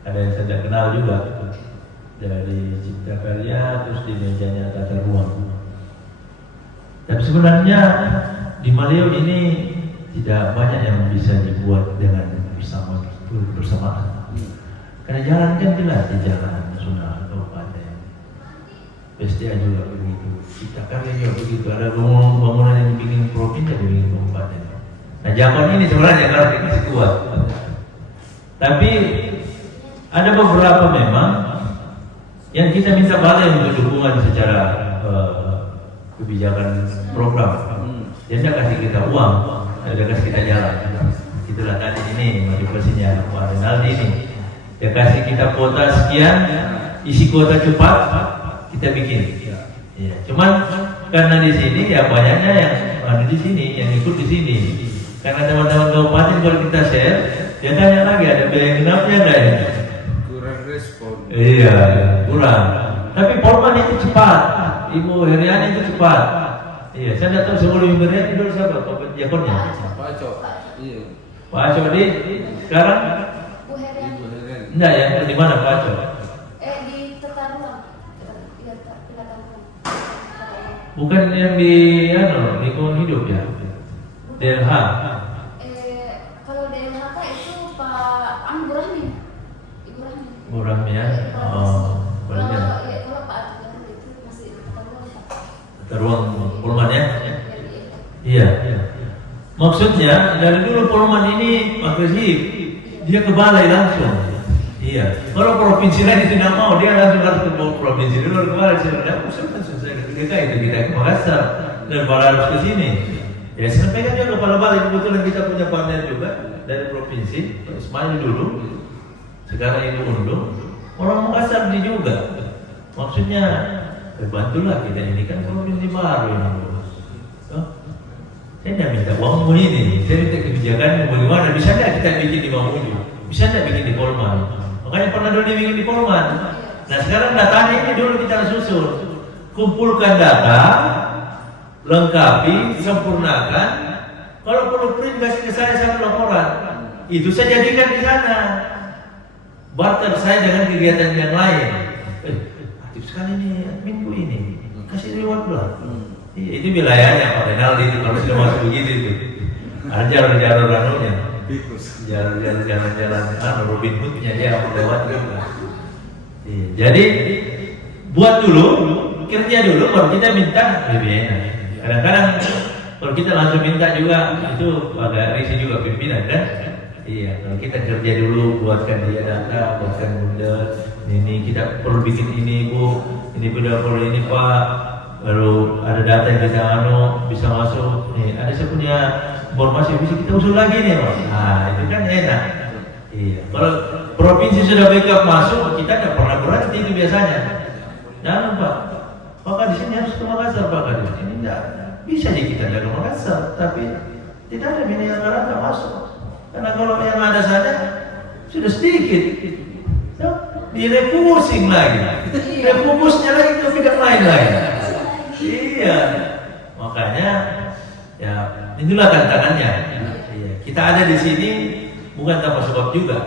ada yang saya tidak kenal juga. Dari Cipta Karya, terus di mejanya Tata Ruang. Tapi sebenarnya di Maleo ini tidak banyak yang bisa dibuat dengan bersamaan. Karena jalan kan jelas di jalan nasional kabupaten. PSDA juga begitu, Cipta Karya juga begitu. Ada bangunan yang bikin provinsi, ada bikin kabupaten. Nah zaman ini sebenarnya kalau masih kuat. Tapi ada beberapa memang yang kita minta balik untuk dukungan secara kebijakan program. Dia tidak kasih kita uang, dia kasih kita jalan. Itulah tadi ini motivasinya Pak Renaldi ini. Dia kasih kita kuota sekian, isi kuota cepat, kita bikin. Ya, cuman karena di sini ya banyaknya yang ada di sini, yang ikut di sini. Karena teman-teman kabupaten kalau kita share, dia tanya lagi ada biaya genapnya enggak ya? Kurang respon. Iya, kurang. Tapi Polman itu cepat. Ibu Heriani itu cepat. Iya, saya tidak tahu sebelum Ibu Heriani dulu siapa diakonnya. Pak Cok. Iya. Pak Aco di sekarang Bu Heriani. enggak ya, di mana Pak Aco? Di Tetaruang. Iya, Tetaruang. Bukan yang di lingkungan hidup ya? DLH. Kalau DLHK itu Pak Bu Rahmi. Ibu Rahmi. Bu Rahmi ya. Oh, boleh ya. Kalau Pak Ati itu masih Tetaruang, Pak. Teruang Polman ya? Iya. Iya. Maksudnya dari dulu Polman ini Pak Resi dia ke balai langsung. Iya. Kalau provinsi lain tidak mau, dia langsung harus ke provinsi dulu ke balai. Saya bilang, kan selesai ketika itu kita ke Makassar dan balai harus ke sini. Ya sampaikan dia kepala balai, kebetulan kita punya partner juga dari provinsi, Pak Ismail dulu. Sekarang ini Undung. Orang Makassar dia juga. Maksudnya bantulah kita ini kan provinsi baru ini. Saya tidak minta uangmu ini, saya minta kebijakan bagaimana. Bisa tidak kita bikin di Mamuju? Bisa tidak bikin di Polman? Makanya pernah dulu dibikin di Polman. Nah sekarang datanya ini dulu kita susun. Kumpulkan data, lengkapi, sempurnakan. Kalau perlu print kasih ke saya satu laporan. Itu saya jadikan di sana. Barter saya dengan kegiatan yang lain. Aktif sekali nih adminku ini. Kasih reward lah. Itu wilayahnya Pak Renaldi itu kalau sudah masuk begitu itu. Ada jalan-jalan anunya. Jalan-jalan Robin Hood-nya dia lewat juga. Jadi buat dulu, kerja dulu baru kita minta lebih enak. Kadang-kadang kalau kita langsung minta juga itu agak risih juga pimpinan kan? Iya, kalau kita kerja dulu buatkan dia data, buatkan model. Ini kita perlu bikin ini Bu, ini perlu ini Pak. Lalu ada data yang kita bisa masuk. Nih, ada saya punya informasi bisa kita usul lagi nih Pak. Nah, itu kan enak. Iya. Kalau provinsi sudah backup masuk, kita tidak pernah berhenti itu biasanya. Jangan Pak. Pak di sini harus ke Makassar Pak. Ini enggak bisa aja kita dari Makassar, tapi tidak ada bina yang nggak masuk. Karena kalau yang ada saja sudah sedikit. Direfusing lagi. Refusnya lagi ke bidang lain lagi. Iya, makanya ya inilah tantangannya. Iya. Kita ada di sini bukan tanpa sebab juga.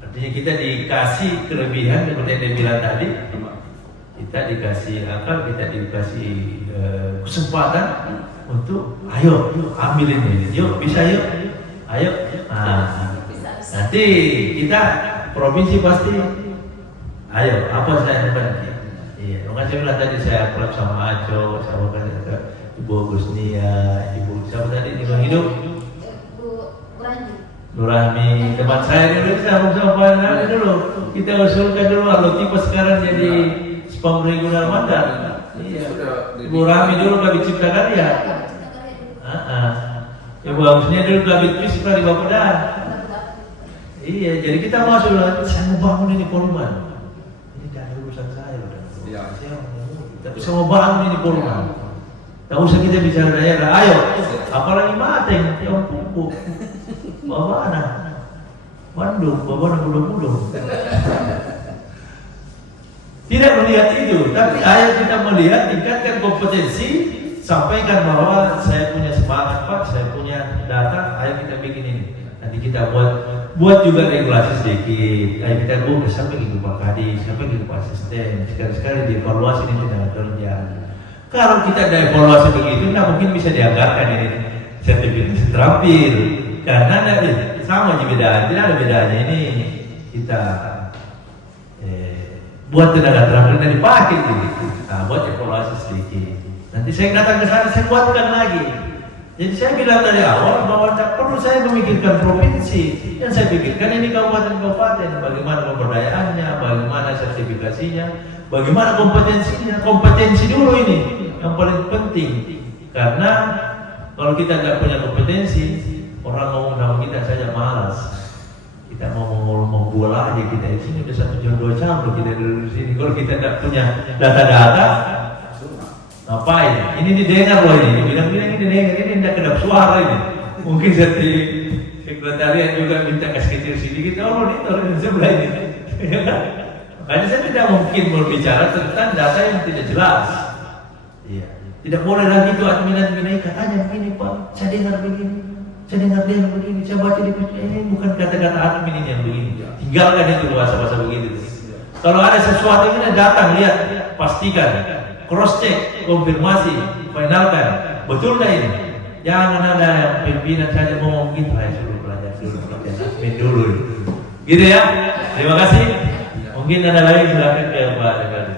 Artinya kita dikasih kelebihan seperti yang dia bilang tadi. Kita dikasih akal, kita dikasih kesempatan untuk ayo ambil ini, yuk bisa yuk, ayo. Nah, nanti kita provinsi pasti, ayo apa saya bantu. Iya, makanya saya bilang tadi saya akrab sama Aco, sama kan Ibu Gusnia, Ibu siapa tadi Ibu Hidup, Bu Rahmi. Nurahmi, teman saya dulu saya sama Pak Nani dulu. Kita usulkan dulu kalau tipe sekarang jadi spam regular mandat. Iya. Ibu Rahmi dulu Kabit Cipta Karya. Ibu Agusnya dulu Kabit Fiskal di Bapeda. Iya, jadi kita masuk lah. Saya mau bangun ini Polman. Ini tidak ada urusan saya udah. Tapi saya mau bangun ini Polman. Tak usah kita bicara daerah. Ayo, apalagi Mateng, yang Pupuk, Babana, Bandung, Babana Budung-Budung. Tidak melihat itu, tapi ayo kita melihat, tingkatkan kompetensi, sampaikan bahwa saya punya semangat Pak, saya punya data, ayo kita bikin ini. Nanti kita buat juga regulasi sedikit. Ayo kita siapa gitu Pak Kadis, siapa gitu Pak Asisten, sekali-sekali dievaluasi ini tenaga kerja. Kalau kita ada evaluasi begitu, nah mungkin bisa dianggarkan ini sertifikasi terampil. Karena sama aja bedanya, tidak ada bedanya ini kita buat tenaga terampil dan dipakai gitu. Nah, buat evaluasi sedikit. Nanti saya datang ke sana, saya kuatkan lagi. Jadi saya bilang dari awal bahwa tak perlu saya memikirkan provinsi. Yang saya pikirkan ini kabupaten-kabupaten, bagaimana pemberdayaannya, bagaimana sertifikasinya, bagaimana kompetensinya. Kompetensi dulu ini yang paling penting. Karena kalau kita tidak punya kompetensi, orang ngomong nama kita saja malas. Kita mau bola aja kita di sini udah 1 jam 2 jam loh kita dulu di sini. Kalau kita tidak punya data-data, ngapain? Ini didengar loh ini. Bilang-bilang ini didengar, ini tidak kedap suara ini. Mungkin sekretariat juga minta kasih kecil sedikit. Oh ini orang sebelah ini. Makanya saya tidak mungkin berbicara tentang data yang tidak jelas. Iya. Tidak boleh lagi tuh admin katanya begini Pak, saya dengar begini, saya dengar dia begini, saya baca di ini bukan kata-kata admin ini yang begini. Tinggalkan itu bahasa-bahasa begitu. Kalau ada sesuatu ini datang lihat, pastikan, cross check, konfirmasi, finalkan, betul nggak ini? Jangan ada yang pimpinan saja ngomong gitu, suruh belajar dulu, admin dulu. Gitu ya. Terima kasih. Mungkin ada lagi silakan ke Pak Dekade.